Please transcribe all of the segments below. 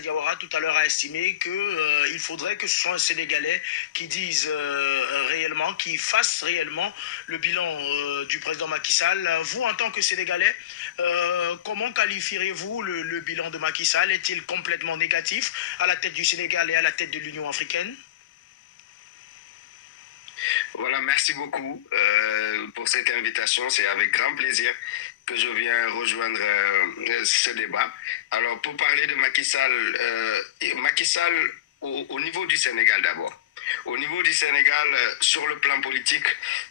Diawara tout à l'heure a estimé que il faudrait que ce soit un Sénégalais qui dise réellement, qui fasse réellement le bilan du président Macky Sall. Vous, en tant que Sénégalais, comment qualifierez-vous le bilan de Macky Sall? Est-il complètement négatif à la tête du Sénégal et à la tête de l'Union africaine? Voilà, merci beaucoup pour cette invitation. C'est avec grand plaisir que je viens rejoindre ce débat. Alors, pour parler de Macky Sall au niveau du Sénégal d'abord. Au niveau du Sénégal, sur le plan politique,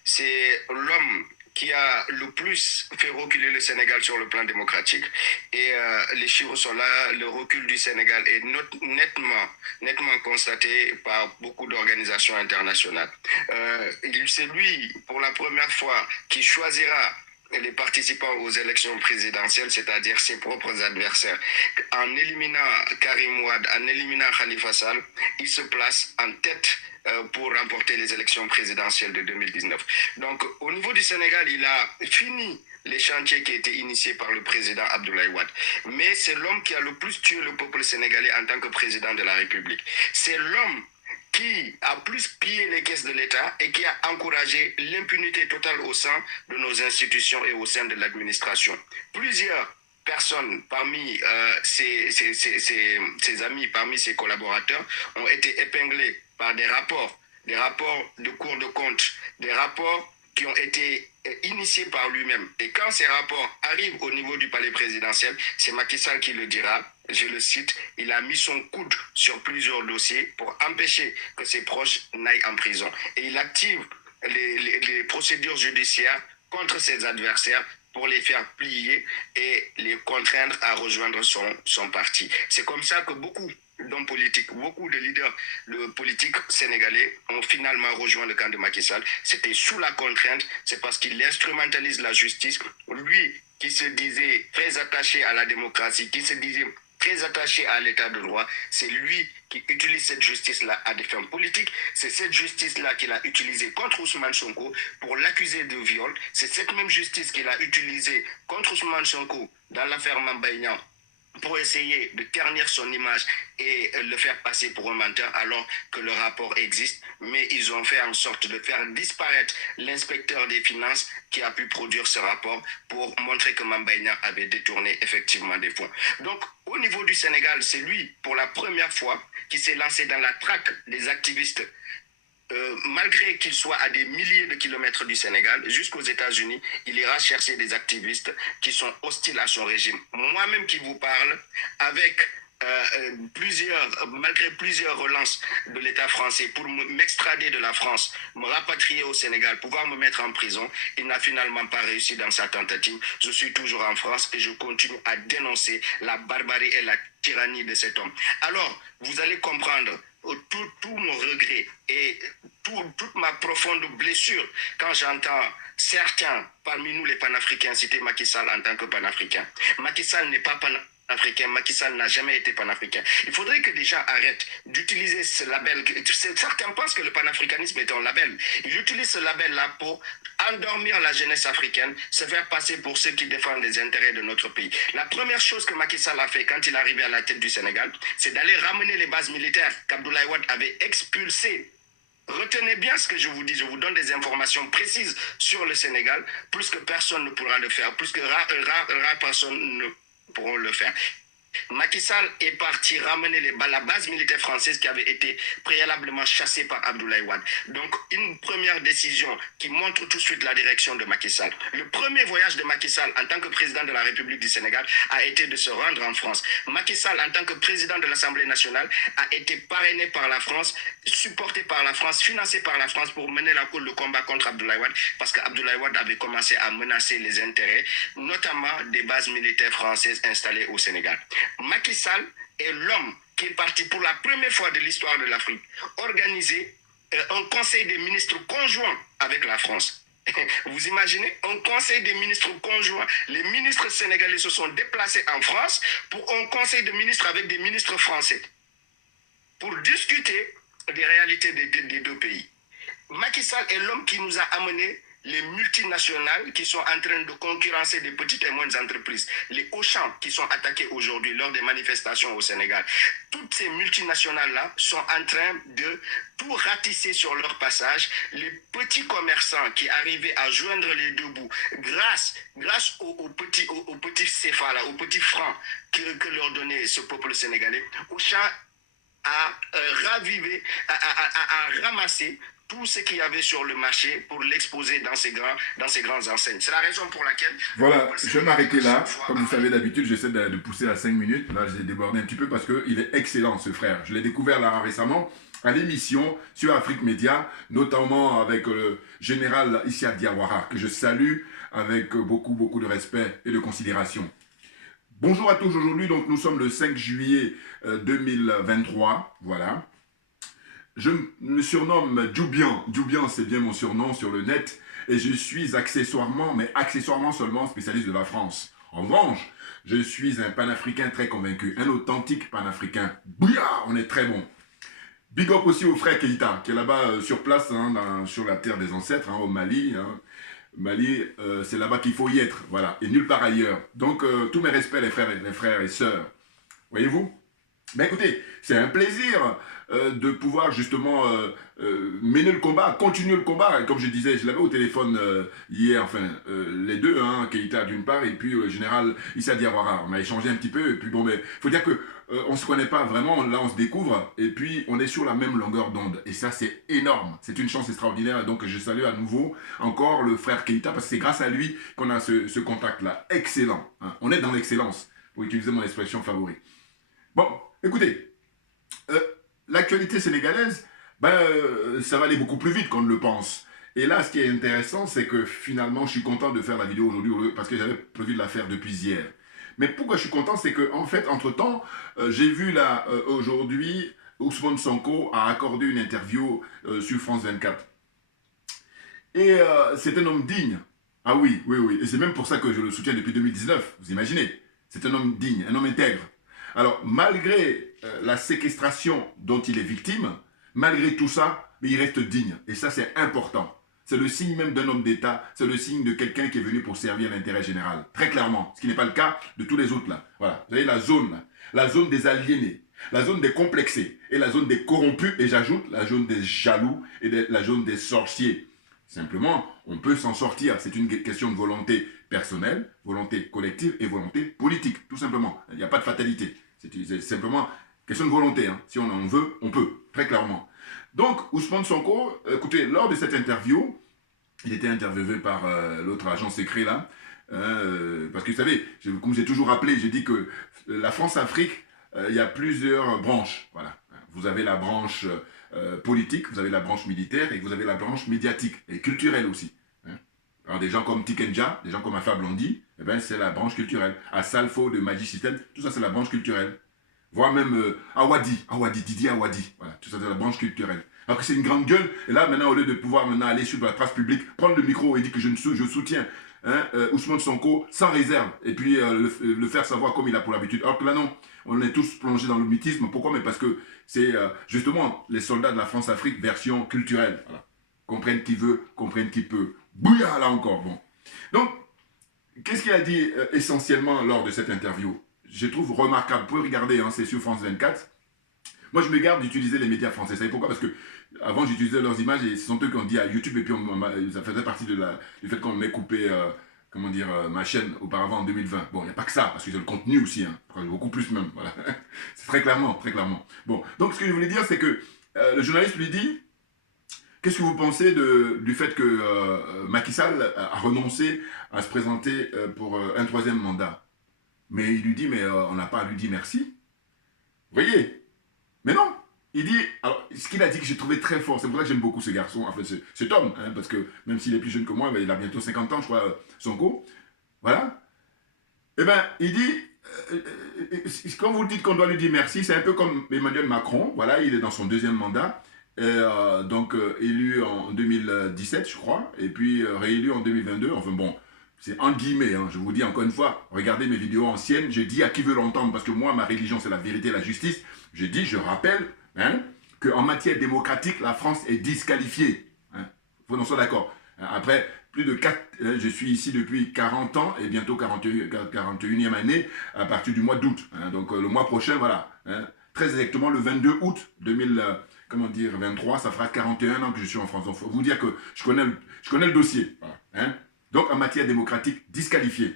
c'est l'homme qui a le plus fait reculer le Sénégal sur le plan démocratique. Et les chiffres sont là. Le recul du Sénégal est nettement constaté par beaucoup d'organisations internationales. C'est lui, pour la première fois, qui choisira les participants aux élections présidentielles, c'est-à-dire ses propres adversaires. En éliminant Karim Ouad, en éliminant Khalifa Sall, il se place en tête pour remporter les élections présidentielles de 2019. Donc, au niveau du Sénégal, il a fini les chantiers qui étaient initiés par le président Abdoulaye Wade. Mais c'est l'homme qui a le plus tué le peuple sénégalais en tant que président de la République. C'est l'homme qui a plus pillé les caisses de l'État et qui a encouragé l'impunité totale au sein de nos institutions et au sein de l'administration. Plusieurs personnes parmi ses amis, parmi ses collaborateurs, ont été épinglées par des rapports de Cour de compte, des rapports qui ont été initiés par lui-même. Et quand ces rapports arrivent au niveau du palais présidentiel, c'est Macky Sall qui le dira. Je le cite, il a mis son coude sur plusieurs dossiers pour empêcher que ses proches n'aillent en prison. Et il active les procédures judiciaires contre ses adversaires pour les faire plier et les contraindre à rejoindre son parti. C'est comme ça que beaucoup d'hommes politiques, beaucoup de leaders politiques sénégalais ont finalement rejoint le camp de Macky Sall. C'était sous la contrainte, c'est parce qu'il instrumentalise la justice. Lui qui se disait très attaché à la démocratie, qui se disait très attaché à l'état de droit, c'est lui qui utilise cette justice-là à des fins politiques. C'est cette justice-là qu'il a utilisée contre Ousmane Sonko pour l'accuser de viol. C'est cette même justice qu'il a utilisée contre Ousmane Sonko dans l'affaire Mambaïnian pour essayer de ternir son image et le faire passer pour un menteur alors que le rapport existe, mais ils ont fait en sorte de faire disparaître l'inspecteur des finances qui a pu produire ce rapport pour montrer que Mambaïna avait détourné effectivement des fonds. Donc, au niveau du Sénégal, c'est lui, pour la première fois, qui s'est lancé dans la traque des activistes malgré qu'il soit à des milliers de kilomètres du Sénégal, jusqu'aux États-Unis, il ira chercher des activistes qui sont hostiles à son régime. Moi-même qui vous parle, avec malgré plusieurs relances de l'État français pour m'extrader de la France, me rapatrier au Sénégal, pouvoir me mettre en prison, il n'a finalement pas réussi dans sa tentative. Je suis toujours en France et je continue à dénoncer la barbarie et la tyrannie de cet homme. Alors, vous allez comprendre tout mon regret et toute ma profonde blessure quand j'entends certains parmi nous les panafricains citer Macky Sall en tant que panafricain. Macky Sall n'est pas panafricain, Macky Sall n'a jamais été panafricain. Il faudrait que les gens arrêtent d'utiliser ce label. Certains pensent que le panafricanisme est un label. Ils utilisent ce label-là pour endormir la jeunesse africaine, se faire passer pour ceux qui défendent les intérêts de notre pays. La première chose que Macky Sall a fait quand il est arrivé à la tête du Sénégal, c'est d'aller ramener les bases militaires qu'Abdoulaye Wade avait expulsées. Retenez bien ce que je vous dis, je vous donne des informations précises sur le Sénégal, plus que personne ne pourra le faire, plus que rare personne ne pourront le faire. Macky Sall est parti ramener la base militaire française qui avait été préalablement chassée par Abdoulaye Wade. Donc, une première décision qui montre tout de suite la direction de Macky Sall. Le premier voyage de Macky Sall en tant que président de la République du Sénégal a été de se rendre en France. Macky Sall, en tant que président de l'Assemblée nationale, a été parrainé par la France, supporté par la France, financé par la France pour mener le combat contre Abdoulaye Wade, parce qu'Abdoulaye Wade avait commencé à menacer les intérêts, notamment des bases militaires françaises installées au Sénégal. Macky Sall est l'homme qui est parti pour la première fois de l'histoire de l'Afrique organiser un conseil des ministres conjoint avec la France. Vous imaginez un conseil des ministres conjoint. Les ministres sénégalais se sont déplacés en France pour un conseil de ministres avec des ministres français pour discuter des réalités des deux pays. Macky Sall est l'homme qui nous a amené les multinationales qui sont en train de concurrencer des petites et moyennes entreprises, les Auchan qui sont attaqués aujourd'hui lors des manifestations au Sénégal, toutes ces multinationales-là sont en train de tout ratisser sur leur passage. Les petits commerçants qui arrivaient à joindre les deux bouts grâce aux petits CFA, là, aux petits francs que leur donnait ce peuple sénégalais, Auchan a ravivé, a ramassé tout ce qu'il y avait sur le marché pour l'exposer dans ces grandes enseignes. C'est la raison pour laquelle... Voilà, je vais m'arrêter là. Comme vous savez, d'habitude, j'essaie de pousser à 5 minutes. Là, j'ai débordé un petit peu parce qu'il est excellent, ce frère. Je l'ai découvert là récemment à l'émission sur Afrique Média, notamment avec le général Issa Diawara, que je salue avec beaucoup de respect et de considération. Bonjour à tous, aujourd'hui, donc nous sommes le 5 juillet 2023, voilà. Je me surnomme Djoubian, Djoubian c'est bien mon surnom sur le net, et je suis accessoirement, mais accessoirement seulement spécialiste de la France. En revanche, je suis un panafricain très convaincu, un authentique panafricain. Bouya, on est très bon. Big up aussi au frère Keïta, qui est là-bas sur place, hein, sur la terre des ancêtres, hein, au Mali, hein. Mali, c'est là-bas qu'il faut y être, voilà, et nulle part ailleurs. Donc, tous mes respects, les frères et sœurs. Voyez-vous? Ben écoutez, c'est un plaisir de pouvoir justement mener le combat, continuer le combat. Et comme je disais, je l'avais au téléphone hier, enfin, les deux, hein, Keïta d'une part, et puis le général Issa Diawara. On a échangé un petit peu, et puis bon, mais faut dire que on ne se connaît pas vraiment, là on se découvre, et puis on est sur la même longueur d'onde. Et ça, c'est énorme. C'est une chance extraordinaire. Donc je salue à nouveau encore le frère Keïta, parce que c'est grâce à lui qu'on a ce contact-là. Excellent. Hein. On est dans l'excellence, pour utiliser mon expression favorite. Bon, écoutez, l'actualité sénégalaise, ça va aller beaucoup plus vite qu'on ne le pense. Et là, ce qui est intéressant, c'est que finalement, je suis content de faire la vidéo aujourd'hui, parce que j'avais prévu de la faire depuis hier. Mais pourquoi je suis content, c'est qu'en fait, entre-temps, j'ai vu là, aujourd'hui, Ousmane Sonko a accordé une interview sur France 24. Et c'est un homme digne. Ah oui. Et c'est même pour ça que je le soutiens depuis 2019, vous imaginez. C'est un homme digne, un homme intègre. Alors, malgré la séquestration dont il est victime, malgré tout ça, mais il reste digne. Et ça, c'est important. C'est le signe même d'un homme d'État, c'est le signe de quelqu'un qui est venu pour servir l'intérêt général. Très clairement, ce qui n'est pas le cas de tous les autres là. Voilà, vous avez la zone des aliénés, la zone des complexés, et la zone des corrompus, et j'ajoute la zone des jaloux et la zone des sorciers. Simplement, on peut s'en sortir. C'est une question de volonté personnelle, volonté collective et volonté politique, tout simplement. Il n'y a pas de fatalité. C'est simplement question de volonté. Hein. Si on en veut, on peut, très clairement. Donc, Ousmane Sonko, écoutez, lors de cette interview, il était interviewé par l'autre agent secret là, parce que vous savez, comme j'ai toujours rappelé, j'ai dit que la France-Afrique, il y a plusieurs branches. Voilà. Vous avez la branche politique, vous avez la branche militaire et vous avez la branche médiatique et culturelle aussi. Hein. Alors des gens comme Tikenja, des gens comme Alpha Blondy, eh ben, c'est la branche culturelle. À Salfo de Magic System, tout ça c'est la branche culturelle. Voire même Didier Awadi, voilà, tout ça c'est la branche culturelle. Alors que c'est une grande gueule, et là maintenant au lieu de pouvoir maintenant aller sur la place publique, prendre le micro et dire que je soutiens Ousmane Sonko sans réserve, et puis le faire savoir comme il a pour l'habitude. Alors que là non, on est tous plongés dans le mythisme. Pourquoi? Mais parce que c'est justement les soldats de la France-Afrique version culturelle. Voilà. Comprennent qui veut, comprennent qui peut. Bouya là encore, bon. Donc, qu'est-ce qu'il a dit essentiellement lors de cette interview? Je trouve remarquable. Vous pouvez regarder, hein, c'est sur France 24. Moi, je me garde d'utiliser les médias français. Vous savez pourquoi? Parce que avant, j'utilisais leurs images et ce sont eux qui ont dit à YouTube, et puis ça faisait partie du fait qu'on m'ait coupé ma chaîne auparavant en 2020. Bon, il n'y a pas que ça, parce que j'ai le contenu aussi, hein, beaucoup plus même. Voilà. C'est très clairement. Bon, donc ce que je voulais dire, c'est que le journaliste lui dit, qu'est-ce que vous pensez du fait que Macky Sall a renoncé à se présenter pour un troisième mandat? Mais il lui dit, mais on n'a pas à lui dire merci. Vous voyez? Mais non, il dit, alors ce qu'il a dit que j'ai trouvé très fort, c'est pour ça que j'aime beaucoup ce garçon, enfin cet homme, hein, parce que même s'il est plus jeune que moi, il a bientôt 50 ans, je crois, Sonko, voilà. Eh bien, il dit, quand vous dites qu'on doit lui dire merci, c'est un peu comme Emmanuel Macron, voilà, il est dans son deuxième mandat, donc élu en 2017, je crois, et puis réélu en 2022, enfin bon, c'est en guillemets, hein, je vous dis encore une fois, regardez mes vidéos anciennes, je dis à qui veut l'entendre, parce que moi, ma religion, c'est la vérité et la justice, je rappelle, hein, qu'en matière démocratique, la France est disqualifiée. Hein. Faut qu'on soit d'accord. Après, plus de 4, je suis ici depuis 40 ans et bientôt 41e année à partir du mois d'août. Hein. Donc le mois prochain, voilà, hein, très exactement le 22 août 2023, ça fera 41 ans que je suis en France. Donc il faut vous dire que je connais le dossier. Voilà, hein. Donc en matière démocratique, disqualifié.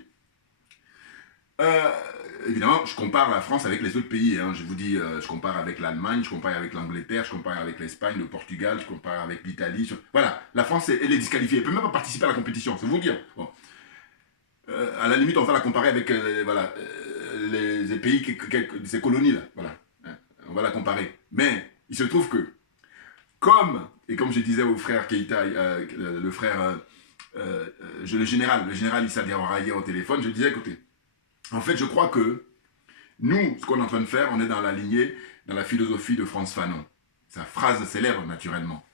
Évidemment, je compare la France avec les autres pays. Hein. Je vous dis, je compare avec l'Allemagne, je compare avec l'Angleterre, je compare avec l'Espagne, le Portugal, je compare avec l'Italie. Voilà, la France, elle est disqualifiée. Elle ne peut même pas participer à la compétition, c'est vous dire. Bon. À la limite, on va la comparer avec voilà, les pays, ces colonies là. Voilà. Hein. On va la comparer. Mais il se trouve que, comme je disais au frère Keïta, le frère, le général Issa Diawara hier au téléphone, je disais, écoutez, en fait, je crois que nous, ce qu'on est en train de faire, on est dans la lignée, dans la philosophie de Frantz Fanon. Sa phrase célèbre, naturellement.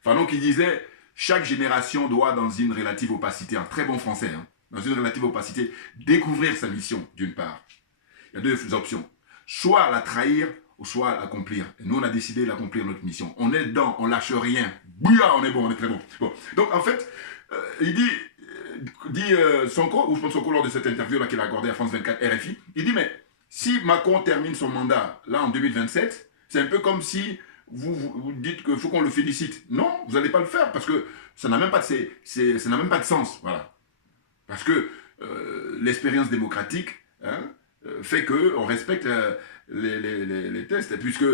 Fanon qui disait, chaque génération doit, dans une relative opacité, en très bon français, hein, dans une relative opacité, découvrir sa mission, d'une part. Il y a deux options. Soit la trahir, ou soit l'accomplir. Et nous, on a décidé d'accomplir notre mission. On est dedans, on lâche rien. Bouya, on est bon, on est très bon. Bon. Donc, en fait, il dit Sonko, ou je pense Sonko lors de cette interview-là qu'il a accordée à France 24 RFI, il dit, mais si Macron termine son mandat, là, en 2027, c'est un peu comme si vous dites qu'il faut qu'on le félicite. Non, vous n'allez pas le faire, parce que ça n'a même pas de sens, voilà. Parce que l'expérience démocratique hein, fait qu'on respecte les tests, et puisque,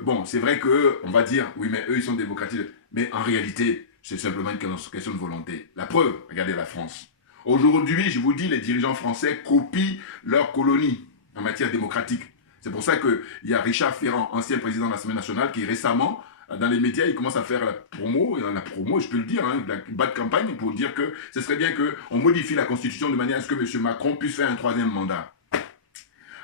bon, c'est vrai qu'on va dire, oui, mais eux, ils sont démocratiques, mais en réalité, c'est simplement une question de volonté. La preuve, regardez la France. Aujourd'hui, je vous dis, les dirigeants français copient leur colonie en matière démocratique. C'est pour ça qu'il y a Richard Ferrand, ancien président de l'Assemblée nationale, qui récemment, dans les médias, il commence à faire la promo, je peux le dire, hein, la bas de campagne, pour dire que ce serait bien qu'on modifie la Constitution de manière à ce que M. Macron puisse faire un 3e mandat.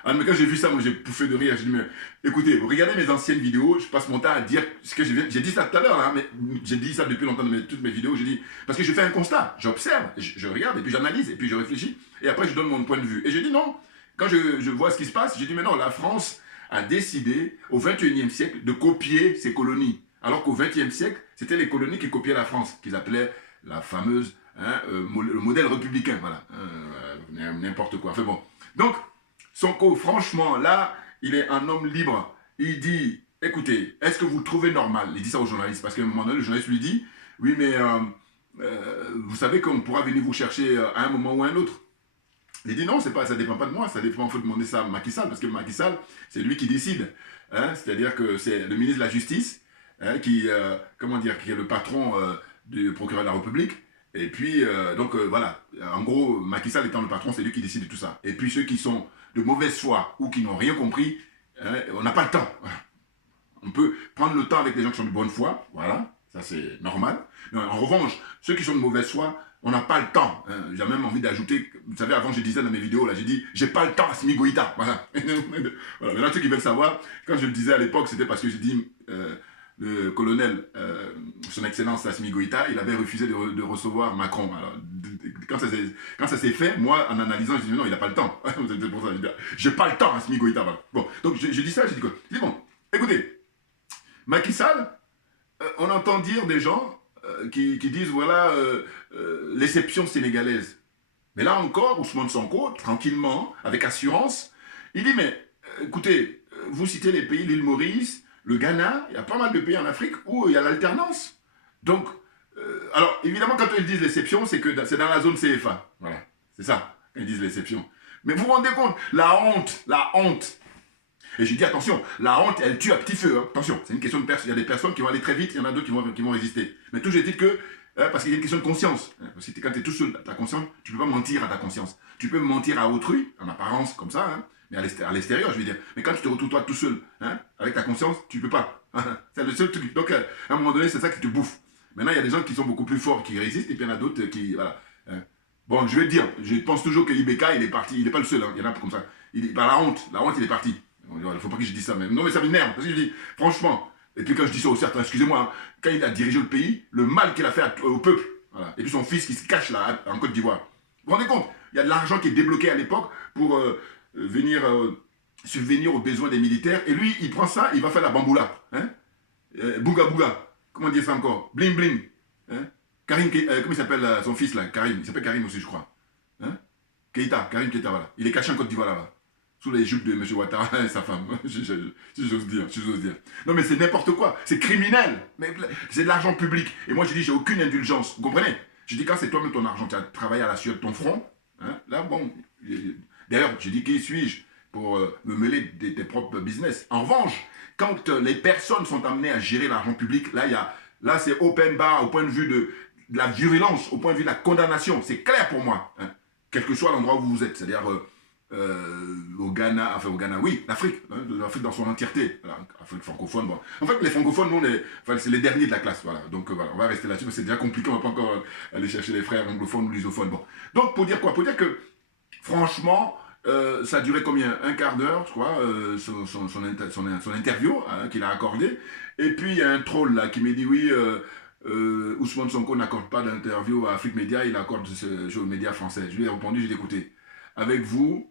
Alors, mais quand j'ai vu ça, moi j'ai pouffé de rire. J'ai dit, mais écoutez, vous regardez mes anciennes vidéos, je passe mon temps à dire ce que j'ai dit ça tout à l'heure, hein, mais j'ai dit ça depuis longtemps dans toutes mes vidéos. J'ai dit, parce que je fais un constat, j'observe, je regarde, et puis j'analyse, et puis je réfléchis, et après je donne mon point de vue. Et j'ai dit non, quand je vois ce qui se passe, j'ai dit, mais non, la France a décidé au 21e siècle de copier ses colonies. Alors qu'au 20e siècle, c'était les colonies qui copiaient la France, qu'ils appelaient la fameuse, hein, le modèle républicain, voilà, n'importe quoi. Enfin bon, donc, Sonko, franchement, là, il est un homme libre. Il dit, écoutez, est-ce que vous le trouvez normal? Il dit ça aux journalistes, parce qu'à un moment donné, le journaliste lui dit, oui, mais vous savez qu'on pourra venir vous chercher à un moment ou à un autre. Il dit, non, ça ne dépend pas de moi, ça dépend, il faut demander ça à Macky Sall, parce que Macky Sall, c'est lui qui décide. Hein, c'est-à-dire que c'est le ministre de la Justice, hein, qui est le patron du procureur de la République. Et puis, voilà, en gros, Macky Sall étant le patron, c'est lui qui décide de tout ça. Et puis ceux qui sont de mauvaise foi ou qui n'ont rien compris, hein, on n'a pas le temps. Voilà. On peut prendre le temps avec les gens qui sont de bonne foi, voilà, ça c'est normal. Mais en revanche, ceux qui sont de mauvaise foi, on n'a pas le temps. Hein. J'ai même envie d'ajouter, vous savez, avant je disais dans mes vidéos, là, j'ai dit, j'ai pas le temps à Assimi Goïta. Voilà. Voilà. Maintenant, ceux qui veulent savoir, quand je le disais à l'époque, c'était parce que j'ai dit, le colonel, son excellence Assimi Goïta, il avait refusé de recevoir Macron. Alors, quand ça s'est fait, moi, en analysant, je dis non, il n'a pas le temps. C'est pour ça, j'ai pas le temps, Assimi Goïta. Voilà. Bon, donc j'ai dit ça, j'ai dit quoi? J'ai dit bon, écoutez, Macky Sall, on entend dire des gens qui disent voilà, l'exception sénégalaise. Mais là encore, Ousmane Sonko, tranquillement, avec assurance, il dit mais écoutez, vous citez les pays, l'île Maurice, le Ghana, il y a pas mal de pays en Afrique où il y a l'alternance. Donc, alors évidemment, quand ils disent l'exception, c'est que c'est dans la zone CFA. Voilà, c'est ça, quand ils disent l'exception. Mais vous vous rendez compte, la honte. Et j'ai dit attention, la honte, elle tue à petit feu. Hein. Attention, c'est une question de personne. Il y a des personnes qui vont aller très vite, il y en a d'autres qui vont résister. Mais toujours est-il que, parce qu'il y a une question de conscience. Hein, parce que quand tu es tout seul, ta conscience, tu ne peux pas mentir à ta conscience. Tu peux mentir à autrui, en apparence, comme ça, hein, mais à l'extérieur, je veux dire. Mais quand tu te retrouves toi tout seul, hein, avec ta conscience, tu ne peux pas. C'est le seul truc. Donc, à un moment donné, c'est ça qui te bouffe. Maintenant, il y a des gens qui sont beaucoup plus forts, qui résistent, et puis il y en a d'autres qui, voilà. Hein. Bon, je vais te dire, je pense toujours que Ibeka, il est parti, il n'est pas le seul, hein, il y en a comme ça. Par la honte, il est parti. Il ne faut pas que je dise ça, mais non, mais ça m'énerve, parce que je dis, franchement, et puis quand je dis ça aux certains, excusez-moi, hein, quand il a dirigé le pays, le mal qu'il a fait au peuple, voilà. Et puis son fils qui se cache là, en Côte d'Ivoire. Vous vous rendez compte? Il y a de l'argent qui est débloqué à l'époque pour venir subvenir aux besoins des militaires, et lui, il prend ça, il va faire la bamboula, hein? Bouga bouga, comment dire ça encore? Bling bling, hein? Karim, comment il s'appelle son fils là? Karim, il s'appelle Karim aussi, je crois. Hein? Keïta, Karim Keïta, voilà. Il est caché en Côte d'Ivoire là-bas. Sous les jupes de M. Ouattara et sa femme, si j'ose dire, si j'ose dire. Non mais c'est n'importe quoi, c'est criminel, c'est de l'argent public. Et moi je dis, j'ai aucune indulgence, vous comprenez? Je dis, quand c'est toi-même ton argent, tu as travaillé à la sueur de ton front, hein, là bon, d'ailleurs, je dis, qui suis-je pour me mêler de tes propres business? En revanche, quand les personnes sont amenées à gérer l'argent public, là c'est open bar au point de vue de la virulence, au point de vue de la condamnation, c'est clair pour moi, hein, quel que soit l'endroit où vous êtes, c'est-à-dire... au Ghana, enfin au Ghana, oui, l'Afrique, hein, l'Afrique dans son entièreté, voilà, Afrique francophone, bon. En fait, les francophones, nous, c'est les derniers de la classe, voilà, donc voilà, on va rester là-dessus, parce que c'est déjà compliqué, on va pas encore aller chercher les frères anglophones ou lusophones, bon. Donc, pour dire quoi? Pour dire que, franchement, ça a duré combien? Un quart d'heure, je crois, son interview hein, qu'il a accordé, et puis il y a un troll là qui me dit, oui, Ousmane Sonko n'accorde pas d'interview à Afrique Média, il accorde aux médias français. Je lui ai répondu, j'ai dit, écoutez, avec vous,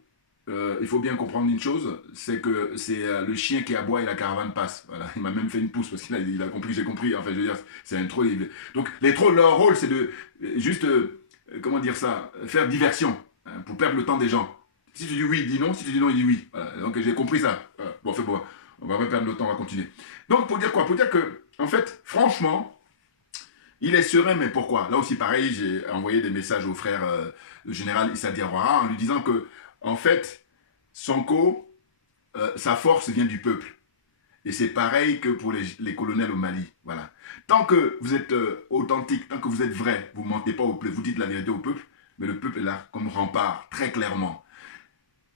il faut bien comprendre une chose, c'est que c'est le chien qui aboie et la caravane passe. Voilà. Il m'a même fait une pouce parce qu'il a compris, j'ai compris. Enfin, je veux dire, c'est un troll. Donc, les trolls, leur rôle, c'est de juste, comment dire ça, faire diversion hein, pour perdre le temps des gens. Si tu dis oui, il dit non. Si tu dis non, il dit oui. Voilà. Donc, j'ai compris ça. Voilà. Bon, fait bon, on va pas perdre le temps, on va continuer. Donc, pour dire quoi? Pour dire que, en fait, franchement, il est serein, mais pourquoi? Là aussi, pareil, j'ai envoyé des messages au frère le général Issa Diawara en lui disant que, en fait, Sonko, sa force vient du peuple. Et c'est pareil que pour les colonels au Mali. Voilà. Tant que vous êtes authentique, tant que vous êtes vrai, vous ne mentez pas au peuple, vous dites la vérité au peuple, mais le peuple est là comme rempart, très clairement.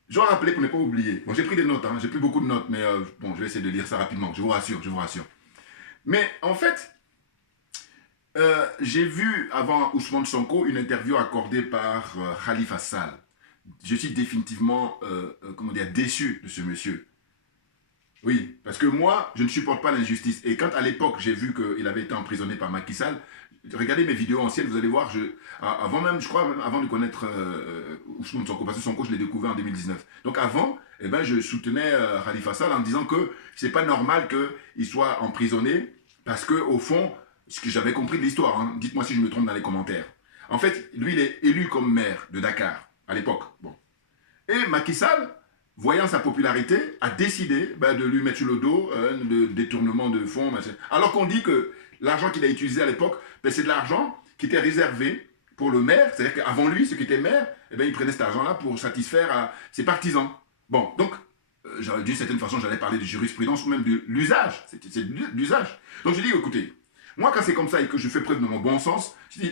Je dois rappeler pour ne pas oublier. Bon, j'ai pris des notes, hein, j'ai pris beaucoup de notes, mais bon, je vais essayer de lire ça rapidement, je vous rassure, je vous rassure. Mais en fait, j'ai vu avant Ousmane Sonko une interview accordée par Khalifa Sall. Je suis définitivement comment dire, déçu de ce monsieur. Oui, parce que moi, je ne supporte pas l'injustice. Et quand à l'époque, j'ai vu qu'il avait été emprisonné par Macky Sall, regardez mes vidéos anciennes, vous allez voir, avant même, je crois, même avant de connaître Ousmane Sonko, parce que Sonko, je l'ai découvert en 2019. Donc avant, eh ben, je soutenais Khalifa Sall en disant que c'est pas normal qu'il soit emprisonné, parce que au fond, ce que j'avais compris de l'histoire, hein, dites-moi si je me trompe dans les commentaires. En fait, lui, il est élu comme maire de Dakar, à l'époque. Bon. Et Macky Sall, voyant sa popularité, a décidé de lui mettre sur le dos de détournement de fonds. Machin. Alors qu'on dit que l'argent qu'il a utilisé à l'époque, c'est de l'argent qui était réservé pour le maire. C'est-à-dire qu'avant lui, ceux qui étaient maires, il prenait cet argent-là pour satisfaire ses partisans. Bon, donc, d'une certaine façon, j'allais parler de jurisprudence ou même de l'usage. C'est de l'usage. Donc je dis, écoutez, moi quand c'est comme ça et que je fais preuve de mon bon sens, je dis,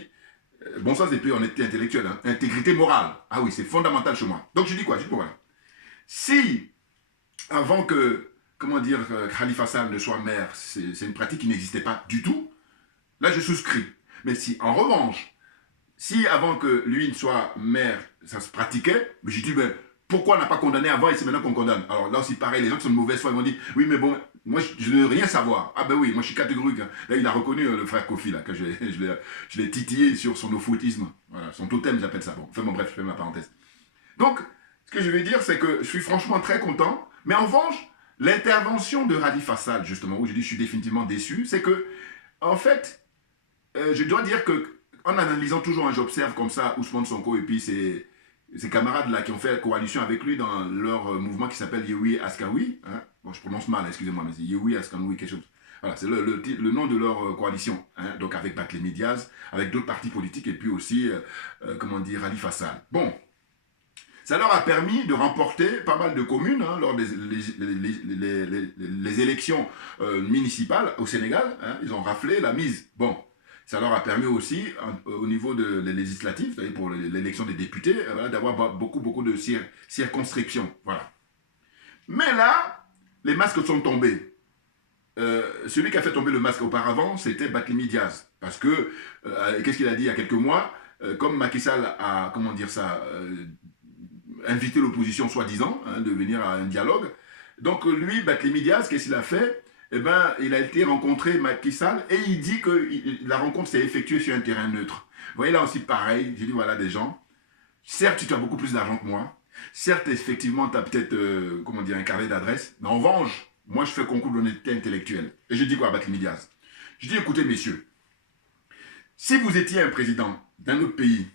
bon sens et puis honnêteté intellectuelle, hein, intégrité morale. Ah oui, c'est fondamental chez moi. Donc je dis quoi? Je dis, voilà. Si, avant que, comment dire, Khalifa Sall ne soit maire, c'est une pratique qui n'existait pas du tout, là je souscris. Mais si, en revanche, si avant que lui ne soit maire, ça se pratiquait, je dis, ben, pourquoi on n'a pas condamné avant et c'est maintenant qu'on condamne? Alors là aussi pareil, les gens qui sont de mauvaise foi, ils vont dire, oui mais bon, moi je ne veux rien savoir. Ah ben oui, moi je suis catégorique. Hein. Là il a reconnu le frère Kofi, là, que je l'ai titillé sur son no-footisme. Voilà, son totem j'appelle ça. Bon, enfin bon bref, je fais ma parenthèse. Donc, ce que je vais dire, c'est que je suis franchement très content, mais en revanche, l'intervention de Khalifa Sall, justement, où je dis je suis définitivement déçu, c'est que, en fait, je dois dire que, en analysant toujours, hein, j'observe comme ça Ousmane Sonko et puis ses camarades-là qui ont fait coalition avec lui dans leur mouvement qui s'appelle Yehui Askawi, hein. Bon, je prononce mal, excusez-moi, mais c'est Yehui Askawi quelque chose. Voilà, c'est le nom de leur coalition, hein, donc avec Barthélémy Diaz, avec d'autres partis politiques et puis aussi, comment dire, Khalifa Sall. Bon. Ça leur a permis de remporter pas mal de communes hein, lors des élections municipales au Sénégal. Hein, ils ont raflé la mise. Bon, ça leur a permis aussi, au niveau des législatives, c'est-à-dire pour l'élection des députés, d'avoir beaucoup de circonscriptions. Voilà. Mais là, les masques sont tombés. Celui qui a fait tomber le masque auparavant, c'était Barthélémy Diaz. Parce que, qu'est-ce qu'il a dit il y a quelques mois? Comme Macky Sall a, comment dire ça, invité l'opposition soi-disant, hein, de venir à un dialogue. Donc lui, Barthélémy Diaz, qu'est-ce qu'il a fait? Eh ben, il a été rencontré Macky Sall et il dit que la rencontre s'est effectuée sur un terrain neutre. Vous voyez là aussi pareil, j'ai dit voilà des gens, certes tu as beaucoup plus d'argent que moi, certes effectivement tu as peut-être, comment dire, un carnet d'adresse, mais en revanche, moi je fais concours d'honnêteté intellectuelle. Et je dis quoi à Barthélémy Diaz? Je dis écoutez messieurs, Si vous étiez un président d'un autre pays,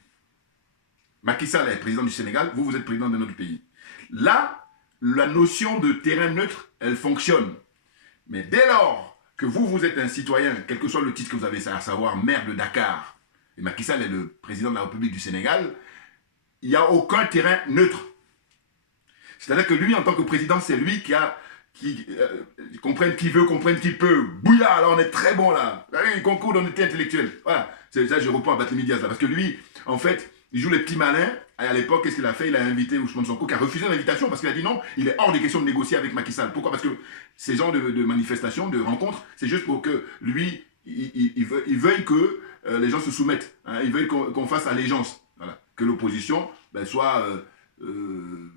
Macky Sall est président du Sénégal, vous êtes président d'un autre pays. Là, la notion de terrain neutre, elle fonctionne. Mais dès lors que vous êtes un citoyen, quel que soit le titre que vous avez, à savoir maire de Dakar, et Macky Sall est le président de la République du Sénégal, il n'y a aucun terrain neutre. C'est-à-dire que lui, en tant que président, c'est lui qui comprenne qui veut, comprenne qui peut. Bouillard, là, on est très bon là. Il concourt d'honnêteté intellectuelle. Voilà. C'est ça, je reprends à Barthélémy Diaz là. Parce que lui, en fait, il joue les petits malins. Et à l'époque, qu'est-ce qu'il a fait? Il a invité Ousmane Sonko, qui a refusé l'invitation parce qu'il a dit non, il est hors des questions de négocier avec Macky Sall. Pourquoi? Parce que ces genres de manifestations, de rencontres, c'est juste pour que lui, il veuille que les gens se soumettent. Hein. Il veuille qu'on fasse allégeance. Voilà. Que l'opposition soit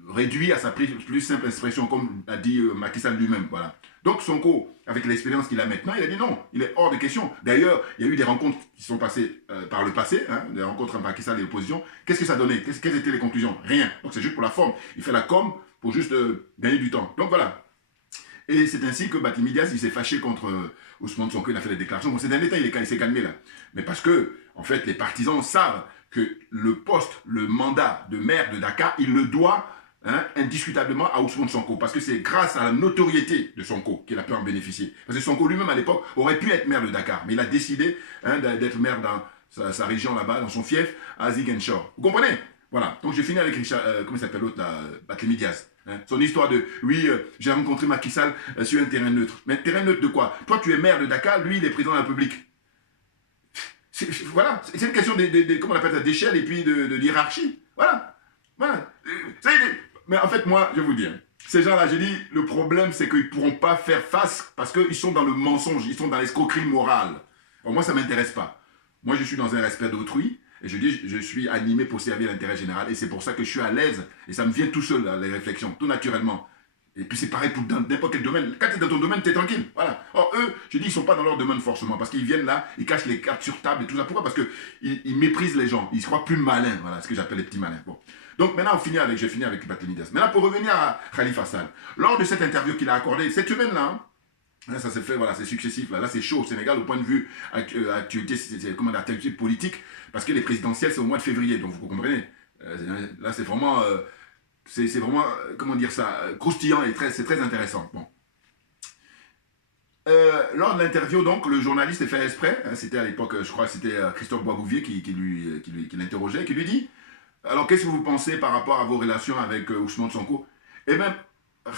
réduite à sa plus simple expression, comme a dit Macky Sall lui-même. Voilà. Donc Sonko, avec l'expérience qu'il a maintenant, il a dit non, il est hors de question. D'ailleurs, il y a eu des rencontres qui sont passées par le passé, hein, des rencontres entre Macky Sall et l'opposition. Qu'est-ce que ça donnait? Quelles étaient les conclusions? Rien. Donc c'est juste pour la forme. Il fait la com pour juste gagner du temps. Donc voilà. Et c'est ainsi que Barthélémy Diaz, il s'est fâché contre Ousmane Sonko, il a fait des déclarations. Bon, c'est d'un état, il s'est calmé là. Mais parce que, en fait, les partisans savent que le poste, le mandat de maire de Dakar, il le doit indiscutablement à Ousmane Sonko. Parce que c'est grâce à la notoriété de Sonko qu'il a pu en bénéficier. Parce que Sonko lui-même, à l'époque, aurait pu être maire de Dakar. Mais il a décidé d'être maire dans sa région là-bas, dans son fief, à Ziguinchor. Vous comprenez? Voilà. Donc j'ai fini avec Richard, comment il s'appelle l'autre là, Barthélémy Diaz. Hein? Son histoire de, oui, j'ai rencontré Macky Sall sur un terrain neutre. Mais terrain neutre de quoi? Toi, tu es maire de Dakar, lui, il est président de la République. Voilà, c'est une question comment on appelle ça, d'échelle et puis de hiérarchie. Voilà. Voilà. Mais en fait, moi, je vais vous dire, ces gens-là, j'ai dit, le problème, c'est qu'ils ne pourront pas faire face parce qu'ils sont dans le mensonge, ils sont dans l'escroquerie morale. Alors, moi, ça ne m'intéresse pas. Moi, je suis dans un respect d'autrui et je dis, je suis animé pour servir l'intérêt général et c'est pour ça que je suis à l'aise et ça me vient tout seul, là, les réflexions, tout naturellement. Et puis c'est pareil pour n'importe quel domaine. Quand tu es dans ton domaine, tu es tranquille. Voilà. Or, eux, je dis, ils ne sont pas dans leur domaine forcément. Parce qu'ils viennent là, ils cachent les cartes sur table et tout ça. Pourquoi? Parce qu'ils méprisent les gens. Ils se croient plus malins. Voilà ce que j'appelle les petits malins. Bon. Donc maintenant, j'ai fini avec Barthélémy Diaz. Maintenant, pour revenir à Khalifa Sall. Lors de cette interview qu'il a accordée, cette semaine-là, ça s'est fait, voilà, c'est successif. Là, c'est chaud au Sénégal au point de vue actualité politique. Parce que les présidentielles, c'est au mois de février. Donc vous comprenez. Là, c'est vraiment... c'est vraiment, comment dire ça, croustillant et c'est très intéressant. Bon. Lors de l'interview, donc, le journaliste est fait exprès, hein, c'était à l'époque, je crois que c'était Christophe Boisbouvier qui l'interrogeait, qui lui dit, alors qu'est-ce que vous pensez par rapport à vos relations avec Ousmane Sonko? Et même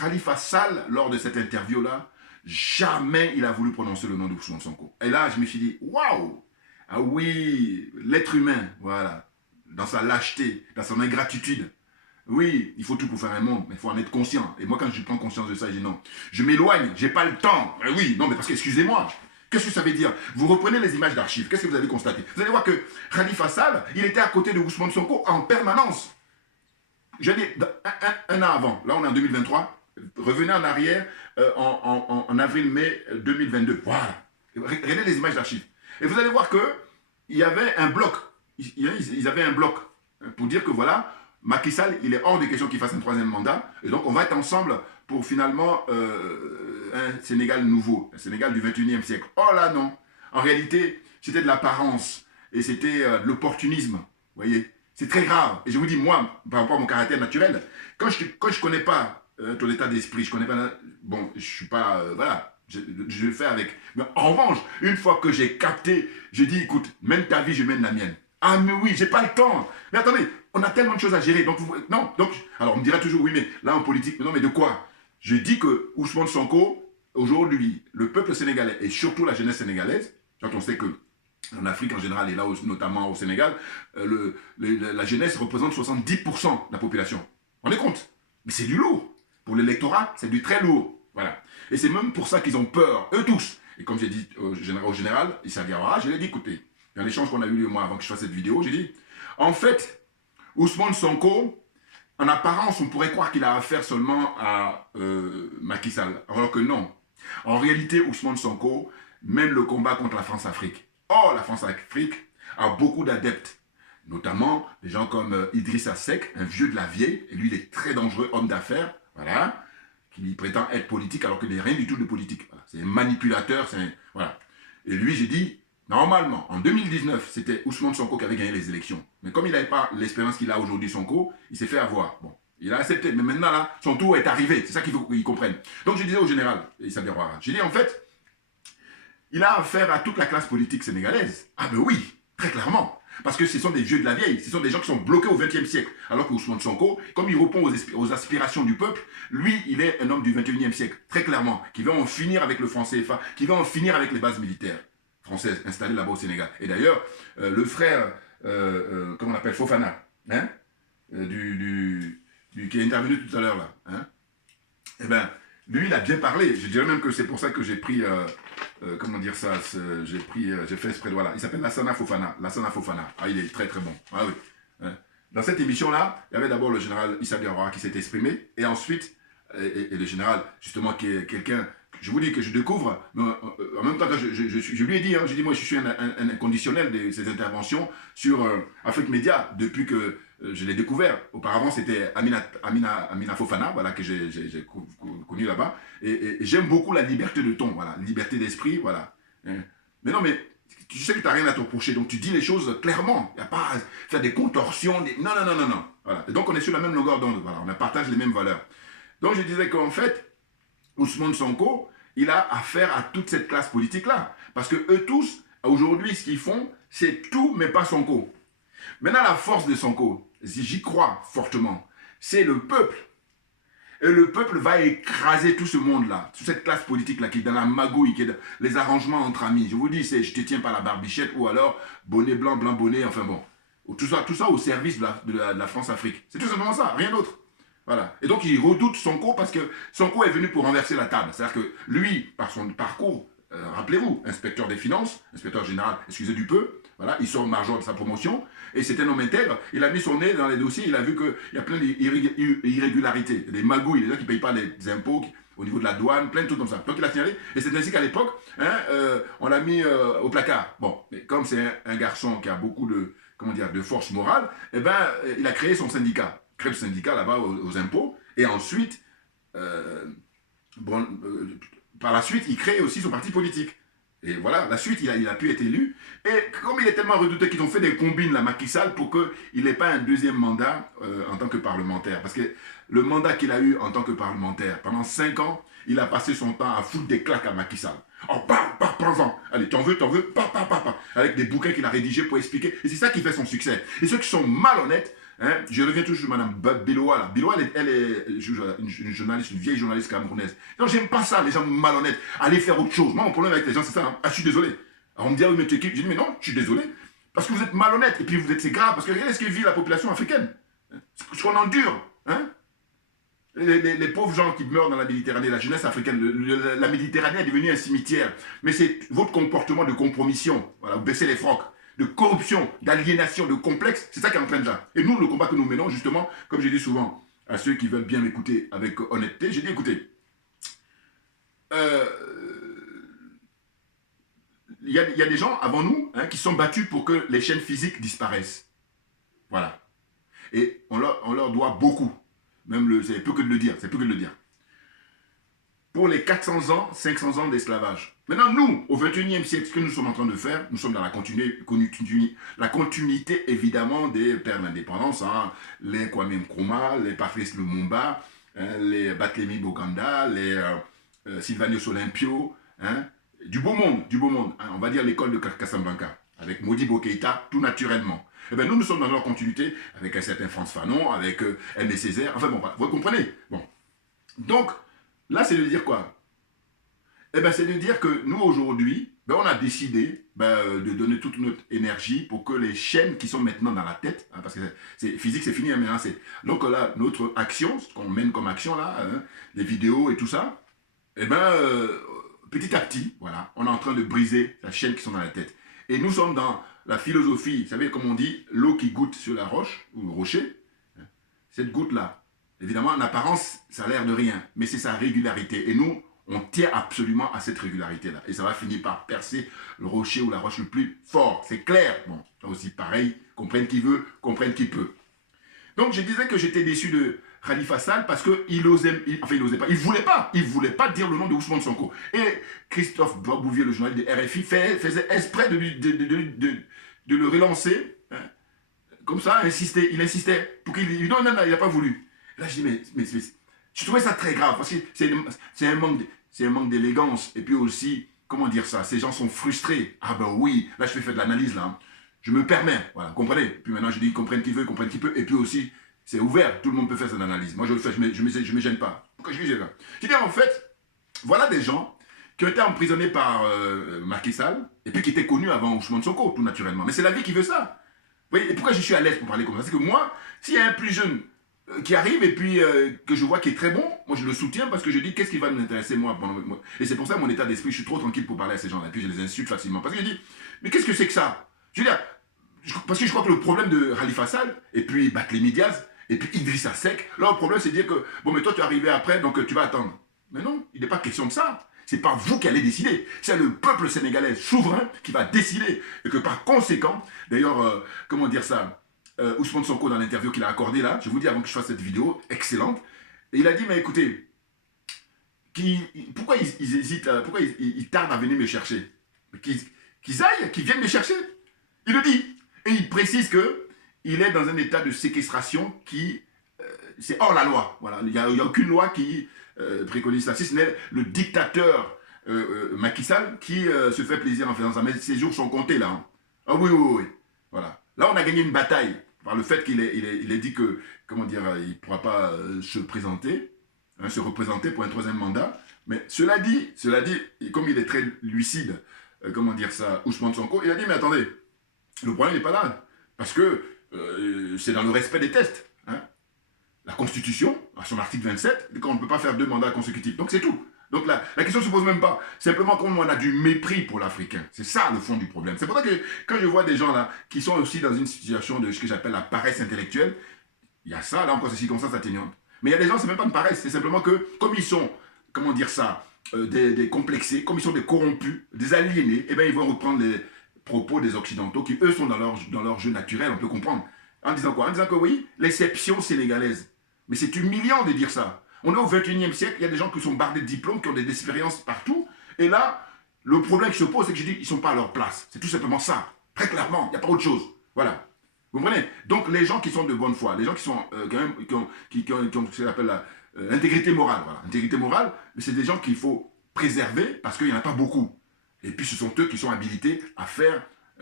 Khalifa Sall, lors de cette interview-là, jamais il a voulu prononcer le nom d'Ousmane Sonko. Et là, je me suis dit, waouh, ah oui, l'être humain, voilà, dans sa lâcheté, dans son ingratitude. Oui, il faut tout pour faire un monde, mais il faut en être conscient. Et moi, quand je prends conscience de ça, je dis non. Je m'éloigne, j'ai pas le temps. Oui, non, mais parce que, excusez-moi, qu'est-ce que ça veut dire? Vous reprenez les images d'archives, qu'est-ce que vous avez constaté? Vous allez voir que Khalifa Sall, il était à côté de Ousmane Sonko en permanence. Je dis, un an avant, là on est en 2023, revenez en arrière en avril-mai 2022. Voilà. Regardez les images d'archives. Et vous allez voir qu'il y avait un bloc. Ils avaient un bloc pour dire que voilà, Macky Sall, il est hors de question qu'il fasse un troisième mandat. Et donc, on va être ensemble pour finalement un Sénégal nouveau, un Sénégal du 21e siècle. Oh là, non. En réalité, c'était de l'apparence et c'était de l'opportunisme. Vous voyez? C'est très grave. Et je vous dis, moi, par rapport à mon caractère naturel, quand je ne connais pas ton état d'esprit, je ne connais pas... Bon, je ne suis pas... voilà. Je le fais avec. Mais en revanche, une fois que j'ai capté, je dis, écoute, mène ta vie, je mène la mienne. Ah, mais oui, j'ai pas le temps. Mais attendez, on a tellement de choses à gérer. Donc, non, donc, alors on me dira toujours, oui, mais là en politique, mais non, mais de quoi? Je dis que Ousmane Sonko, aujourd'hui, le peuple sénégalais et surtout la jeunesse sénégalaise, quand on sait que en Afrique en général et là notamment au Sénégal, la jeunesse représente 70% de la population. On est compte? Mais c'est du lourd. Pour l'électorat, c'est du très lourd. Voilà. Et c'est même pour ça qu'ils ont peur, eux tous. Et comme j'ai dit au général, Issa Diawara, je lui ai dit, écoutez, dans l'échange qu'on a eu moi avant que je fasse cette vidéo, j'ai dit, en fait, Ousmane Sonko, en apparence, on pourrait croire qu'il a affaire seulement à Macky Sall, alors que non. En réalité, Ousmane Sonko mène le combat contre la France-Afrique. Or, la France-Afrique a beaucoup d'adeptes, notamment des gens comme Idrissa Seck, un vieux de la vieille, et lui, il est très dangereux, homme d'affaires, voilà, qui prétend être politique alors qu'il n'est rien du tout de politique. Voilà. C'est un manipulateur, voilà. Et lui, j'ai dit, Normalement, en 2019, c'était Ousmane Sonko qui avait gagné les élections. Mais comme il n'avait pas l'expérience qu'il a aujourd'hui, Sonko, il s'est fait avoir. Bon, il a accepté. Mais maintenant, là, son tour est arrivé. C'est ça qu'il faut qu'ils comprennent. Donc, je disais au général, Issa Diawara, j'ai dit, en fait, il a affaire à toute la classe politique sénégalaise. Ah ben oui, très clairement. Parce que ce sont des vieux de la vieille, ce sont des gens qui sont bloqués au XXe siècle. Alors que Ousmane Sonko, comme il répond aux aspirations du peuple, lui, il est un homme du XXIe siècle, très clairement, qui veut en finir avec le franc CFA, qui veut en finir avec les bases militaires françaises installées là-bas au Sénégal. Et d'ailleurs, le frère, comment on l'appelle, Fofana, hein, qui est intervenu tout à l'heure là, hein, eh ben, lui, il a bien parlé. Je dirais même que c'est pour ça que j'ai pris, comment dire ça, j'ai fait exprès de, voilà. Il s'appelle Lassana Fofana. Lassana Fofana. Ah, il est très très bon. Ah oui. Hein. Dans cette émission-là, il y avait d'abord le général Issa Diawara qui s'est exprimé, et ensuite, et le général, justement, qui est quelqu'un, je vous dis que je découvre, mais en même temps, je lui ai dit, hein, j'ai dit, moi, je suis un inconditionnel de ces interventions sur Afrique Média depuis que je l'ai découvert. Auparavant, c'était Amina Fofana, voilà, que j'ai connu là-bas. Et j'aime beaucoup la liberté de ton, voilà, liberté d'esprit, voilà. Mais non, mais tu sais que tu n'as rien à te reprocher, donc tu dis les choses clairement. Il n'y a pas à faire des contorsions. Non, non, non, non, non. Voilà. Et donc, on est sur la même longueur d'onde, voilà, on partage les mêmes valeurs. Donc, je disais qu'en fait, Ousmane Sonko, il a affaire à toute cette classe politique-là. Parce que eux tous, aujourd'hui, ce qu'ils font, c'est tout, mais pas Sonko. Maintenant, la force de Sonko, j'y crois fortement, c'est le peuple. Et le peuple va écraser tout ce monde-là, toute cette classe politique-là qui est dans la magouille, qui est dans les arrangements entre amis. Je vous dis, c'est je te tiens par la barbichette ou alors bonnet blanc, blanc bonnet, enfin bon. Tout ça au service de la France-Afrique. C'est tout simplement ça, rien d'autre. Voilà. Et donc, il redoute Sonko parce que Sonko est venu pour renverser la table. C'est-à-dire que lui, par son parcours, rappelez-vous, inspecteur des finances, inspecteur général, excusez du peu, voilà, il sort major de sa promotion, et c'est un homme intègre, il a mis son nez dans les dossiers, il a vu qu'il y a plein d'irrégularités, des magouilles, des gens qui ne payent pas les impôts au niveau de la douane, plein de trucs comme ça. Donc il a signalé, et c'est ainsi qu'à l'époque, hein, on l'a mis au placard. Bon, mais comme c'est un garçon qui a beaucoup de, comment dire, de force morale, eh ben, il a créé son syndicat. Crée le syndicat là-bas aux impôts, et ensuite, par la suite, il crée aussi son parti politique. Et voilà, la suite, il a pu être élu. Et comme il est tellement redouté qu'ils ont fait des combines, la Macky Sall, pour qu'il n'ait pas un deuxième mandat en tant que parlementaire. Parce que le mandat qu'il a eu en tant que parlementaire, pendant 5 ans, il a passé son temps à foutre des claques à Macky Sall. Oh, prends-en. Allez, t'en veux, avec des bouquins qu'il a rédigés pour expliquer. Et c'est ça qui fait son succès. Et ceux qui sont malhonnêtes, hein, je reviens toujours sur Mme Biloa. Biloa, elle est une journaliste, une vieille journaliste camerounaise. Non, j'aime pas ça, les gens malhonnêtes. Allez faire autre chose. Moi, mon problème avec les gens, c'est ça. Hein. Ah, je suis désolé. Alors, on me dit, ah oui, mais tu es qui? Je dis, mais non, je suis désolé. Parce que vous êtes malhonnête. Et puis, c'est grave. Parce que regardez ce que vit la population africaine. Ce qu'on endure. Hein? Les pauvres gens qui meurent dans la Méditerranée, la jeunesse africaine, la Méditerranée est devenue un cimetière. Mais c'est votre comportement de compromission. Voilà, vous baissez les frocs. De corruption, d'aliénation, de complexe, c'est ça qui est en train de là. Et nous, le combat que nous menons, justement, comme j'ai dit souvent à ceux qui veulent bien m'écouter avec honnêteté, j'ai dit, écoutez, il y a des gens avant nous hein, qui sont battus pour que les chaînes physiques disparaissent. Voilà. Et on leur doit beaucoup. Même c'est peu que de le dire, c'est peu que de le dire. Pour les 400 ans, 500 ans d'esclavage. Maintenant, nous, au 21e siècle, ce que nous sommes en train de faire, nous sommes dans la continuité évidemment, des pères d'indépendance, hein, les Kwame Nkrumah, les Patrice Lumumba, hein, les Barthélemy Bokanda, les Sylvanus Olympio, hein, du beau monde, hein, on va dire l'école de Casablanca, avec Modibo Keïta, tout naturellement. Eh bien, nous sommes dans leur continuité, avec un certain Frantz Fanon, avec Aimé Césaire, enfin bon, vous comprenez. Bon. Donc, là, c'est de dire quoi? Eh bien, c'est de dire que nous, aujourd'hui, ben, on a décidé de donner toute notre énergie pour que les chaînes qui sont maintenant dans la tête, hein, parce que c'est physique, c'est fini, hein, mais hein, donc là, notre action, ce qu'on mène comme action là, hein, les vidéos et tout ça, eh bien, petit à petit, voilà, on est en train de briser la chaîne qui sont dans la tête. Et nous sommes dans la philosophie, vous savez, comme on dit, l'eau qui goutte sur la roche, ou le rocher, hein, cette goutte-là, évidemment, en apparence, ça a l'air de rien, mais c'est sa régularité. Et nous, on tient absolument à cette régularité-là. Et ça va finir par percer le rocher ou la roche le plus fort. C'est clair. Bon, là aussi, pareil, comprenne qui veut, comprenne qui peut. Donc, je disais que j'étais déçu de Khalifa Sall parce qu'il osait, enfin il osait pas, il voulait pas dire le nom de Ousmane Sonko. Et Christophe Bouvier, le journaliste de RFI, faisait exprès de le relancer, hein, comme ça, il insistait, pour qu'il non, il n'a pas voulu. Là, je dis, mais je trouvais ça très grave, parce que c'est un manque d'élégance, et puis aussi, comment dire ça, ces gens sont frustrés. Ah ben oui, là je fais faire de l'analyse, là, hein. Je me permets, voilà, comprenez. Puis maintenant, je dis, comprennent qui veut, comprennent qui peut, et puis aussi, c'est ouvert, tout le monde peut faire cette analyse. Moi, je le fais, je me gêne pas. Pourquoi je me gêne pas? Je dis, en fait, voilà des gens qui ont été emprisonnés par Macky Sall, et puis qui étaient connus avant Ousmane Sonko, tout naturellement. Mais c'est la vie qui veut ça. Vous voyez, et pourquoi je suis à l'aise pour parler comme ça? C'est que moi, s'il y a un plus jeune qui arrive et puis que je vois qui est très bon, moi je le soutiens parce que je dis qu'est-ce qui va m'intéresser moi, et c'est pour ça mon état d'esprit, je suis trop tranquille pour parler à ces gens-là, et puis je les insulte facilement. Parce que je dis, mais qu'est-ce que c'est que ça? Je veux dire, parce que je crois que le problème de Khalifa Sall, et puis Barthélémy Diaz, et puis Idrissa Seck, là le problème c'est de dire que, bon mais toi tu es arrivé après, donc tu vas attendre. Mais non, il n'est pas question de ça. C'est pas vous qui allez décider. C'est le peuple sénégalais souverain qui va décider. Et que par conséquent, d'ailleurs, comment dire ça, Ousmane Sonko dans l'interview qu'il a accordée là, je vous dis avant que je fasse cette vidéo, excellente, et il a dit, mais écoutez, pourquoi ils hésitent, pourquoi ils tardent à venir me chercher? Qu'ils aillent, qu'ils viennent me chercher. Il le dit. Et il précise que il est dans un état de séquestration qui, c'est hors la loi. Voilà. Il n'y a aucune loi qui préconise ça. Si ce n'est le dictateur Macky Sall qui se fait plaisir en faisant ça. Mais ses jours sont comptés là. Hein. Ah oui, oui, oui. Voilà. Là, on a gagné une bataille par le fait qu'il ait dit que, comment dire, il ne pourra pas se présenter, hein, se représenter pour un troisième mandat. Mais cela dit, comme il est très lucide, comment dire ça, Ousmane Sonko, il a dit, mais attendez, le problème n'est pas là. Parce que c'est dans le respect des tests. Hein. La Constitution, à son article 27, dit qu'on ne peut pas faire 2 mandats consécutifs. Donc c'est tout. Donc la question ne se pose même pas. Simplement comme on a du mépris pour l'Africain. C'est ça le fond du problème. C'est pour ça que quand je vois des gens là qui sont aussi dans une situation de ce que j'appelle la paresse intellectuelle, il y a ça, là encore, c'est circonstances atténuantes. Mais il y a des gens, c'est même pas une paresse, c'est simplement que comme ils sont, comment dire ça, des complexés, comme ils sont des corrompus, des aliénés, eh bien ils vont reprendre les propos des Occidentaux qui, eux, sont dans leur jeu naturel, on peut comprendre. En disant quoi? En disant que oui, l'exception sénégalaise. Mais c'est humiliant de dire ça. On est au 21e siècle, il y a des gens qui sont bardés de diplômes, qui ont des expériences partout. Et là, le problème qui se pose, c'est que je dis qu'ils ne sont pas à leur place. C'est tout simplement ça. Très clairement, il n'y a pas autre chose. Voilà. Vous comprenez? Donc les gens qui sont de bonne foi, les gens qui sont quand même, qui ont ce qu'on appelle l'intégrité morale. Voilà. L'intégrité morale, c'est des gens qu'il faut préserver parce qu'il n'y en a pas beaucoup. Et puis ce sont eux qui sont habilités à faire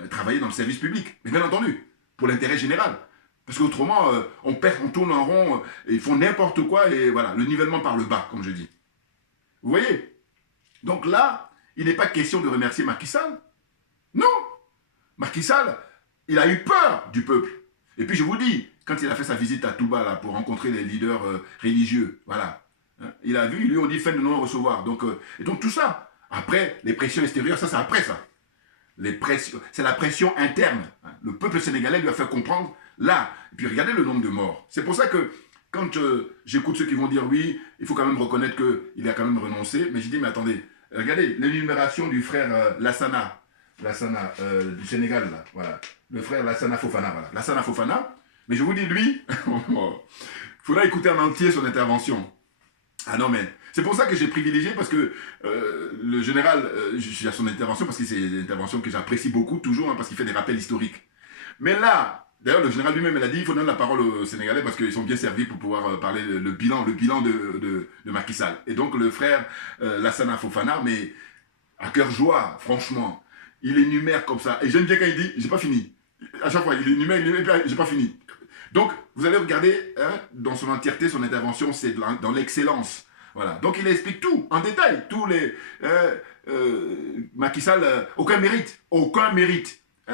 travailler dans le service public. Mais bien entendu, pour l'intérêt général. Parce qu'autrement, on tourne en rond, et ils font n'importe quoi, et voilà, le nivellement par le bas, comme je dis. Vous voyez? Donc là, il n'est pas question de remercier Macky Sall. Non! Macky Sall, il a eu peur du peuple. Et puis je vous dis, quand il a fait sa visite à Touba, là, pour rencontrer les leaders religieux, voilà, hein, il a vu, lui, on dit fin de non-recevoir. Donc, et donc tout ça. Après, les pressions extérieures, ça c'est après ça. C'est la pression interne. Hein. Le peuple sénégalais lui a fait comprendre. Là, et puis regardez le nombre de morts. C'est pour ça que quand j'écoute ceux qui vont dire oui, il faut quand même reconnaître qu'il a quand même renoncé, mais je dis mais attendez, regardez l'énumération du frère Lassana du Sénégal, là, voilà. Le frère Lassana Fofana, voilà. Lassana Fofana, mais je vous dis lui, il faudra écouter en entier son intervention. Ah non mais, c'est pour ça que j'ai privilégié, parce que le général, je suis à son intervention, parce que c'est une intervention que j'apprécie beaucoup, toujours, hein, parce qu'il fait des rappels historiques. Mais là, d'ailleurs, le général lui-même, il a dit, il faut donner la parole aux Sénégalais parce qu'ils sont bien servis pour pouvoir parler le bilan de Macky Sall. Et donc, le frère Lassana Fofana, mais à cœur joie, franchement, il énumère comme ça. Et j'aime bien quand il dit, j'ai pas fini. À chaque fois, il énumère, et puis j'ai pas fini. Donc, vous allez regarder, hein, dans son entièreté, son intervention, c'est dans l'excellence. Voilà. Donc, il explique tout, en détail, tous les... Macky Sall, aucun mérite.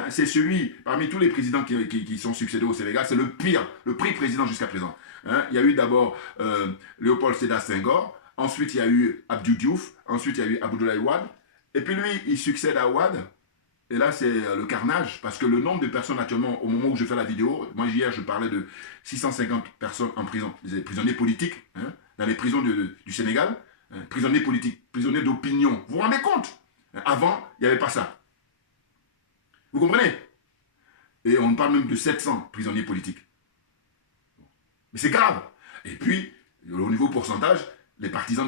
C'est celui, parmi tous les présidents qui sont succédés au Sénégal, c'est le pire, le pire président jusqu'à présent. Hein, il y a eu d'abord Léopold Sédar Senghor, ensuite il y a eu Abdou Diouf, ensuite il y a eu Abdoulaye Wade, et puis lui, il succède à Wade, et là c'est le carnage, parce que le nombre de personnes actuellement, au moment où je fais la vidéo, moi hier je parlais de 650 personnes en prison, des prisonniers politiques, hein, dans les prisons du Sénégal, hein, prisonniers politiques, prisonniers d'opinion. Vous vous rendez compte? Avant, il n'y avait pas ça. Vous comprenez? Et on parle même de 700 prisonniers politiques. Mais c'est grave. Et puis, au niveau pourcentage, les partisans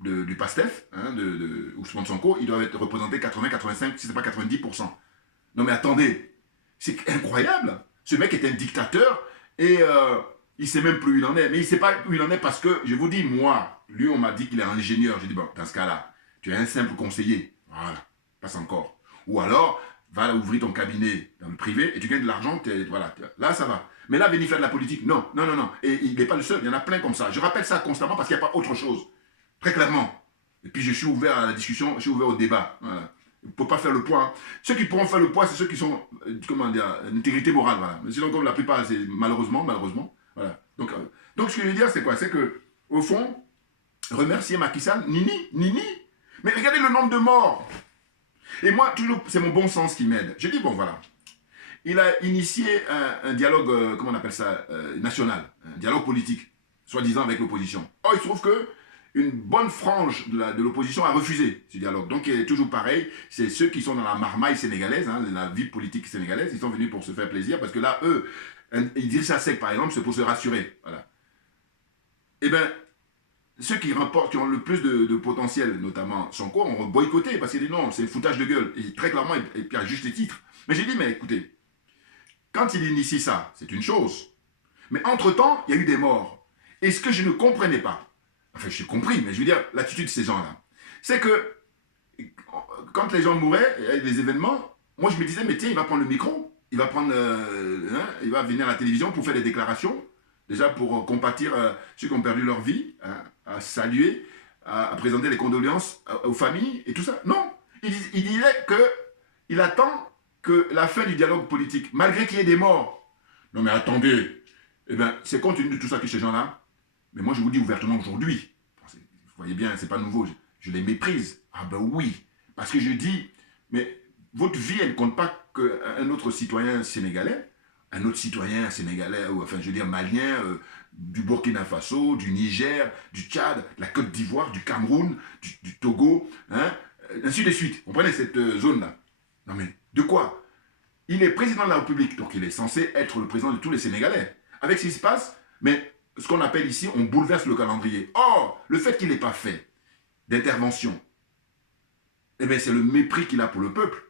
du PASTEF, hein, Ousmane Sonko, ils doivent être représentés 80, 85, si ce n'est pas 90%. Non mais attendez, c'est incroyable. Ce mec est un dictateur et il ne sait même plus où il en est. Mais il ne sait pas où il en est parce que, je vous dis, moi, lui, on m'a dit qu'il est ingénieur. J'ai dit, bon, dans ce cas-là, tu es un simple conseiller. Voilà, passe encore. Ou alors, va ouvrir ton cabinet dans le privé et tu gagnes de l'argent, voilà, là, ça va. Mais là, venir faire de la politique, non, non, non, non. Et il n'est pas le seul, il y en a plein comme ça. Je rappelle ça constamment parce qu'il n'y a pas autre chose. Très clairement. Et puis, je suis ouvert à la discussion, je suis ouvert au débat. Voilà. Il ne peut pas faire le poids. Ceux qui pourront faire le poids, c'est ceux qui sont, comment dire, intégrité morale. Voilà. Mais sinon, comme la plupart, c'est malheureusement. Voilà. Donc, ce que je veux dire, c'est quoi? C'est que, au fond, remercier Macky Sall, Nini. Mais regardez le nombre de morts. Et moi, toujours, c'est mon bon sens qui m'aide. Je dis, bon, voilà. Il a initié un dialogue, comment on appelle ça, national, un dialogue politique, soi-disant avec l'opposition. Or, il se trouve que une bonne frange de l'opposition a refusé ce dialogue. Donc, il est toujours pareil, c'est ceux qui sont dans la marmaille sénégalaise, hein, la vie politique sénégalaise, ils sont venus pour se faire plaisir, parce que là, eux, Idrissa Seck, par exemple, c'est pour se rassurer. Voilà. Eh bien, ceux qui ont le plus de potentiel, notamment Sonko, ont boycotté, parce qu'ils disent non, c'est le foutage de gueule, et très clairement, et puis à juste titre. Mais j'ai dit, mais écoutez, quand il initie ça, c'est une chose. Mais entre-temps, il y a eu des morts. Et ce que je ne comprenais pas, enfin, j'ai compris, mais je veux dire, l'attitude de ces gens-là, c'est que quand les gens mouraient, il y avait des événements, moi je me disais, mais tiens, il va prendre le micro, il va venir à la télévision pour faire des déclarations, déjà pour compatir ceux qui ont perdu leur vie, hein, à saluer, à présenter les condoléances aux familles et tout ça. Non, il disait qu'il attend que la fin du dialogue politique, malgré qu'il y ait des morts. Non mais attendez, eh bien, c'est compte tenu de tout ça que ces gens-là, mais moi je vous dis ouvertement aujourd'hui, vous voyez bien, c'est pas nouveau, je les méprise. Ah ben oui, parce que je dis, mais votre vie, elle ne compte pas qu'un autre citoyen sénégalais, ou enfin je veux dire malien, du Burkina Faso, du Niger, du Tchad, de la Côte d'Ivoire, du Cameroun, du Togo, hein, ainsi de suite. Vous comprenez cette zone-là? Non mais, de quoi? Il est président de la République, donc il est censé être le président de tous les Sénégalais. Avec ce qui se passe, mais ce qu'on appelle ici, on bouleverse le calendrier. Or, le fait qu'il n'ait pas fait d'intervention, eh bien c'est le mépris qu'il a pour le peuple.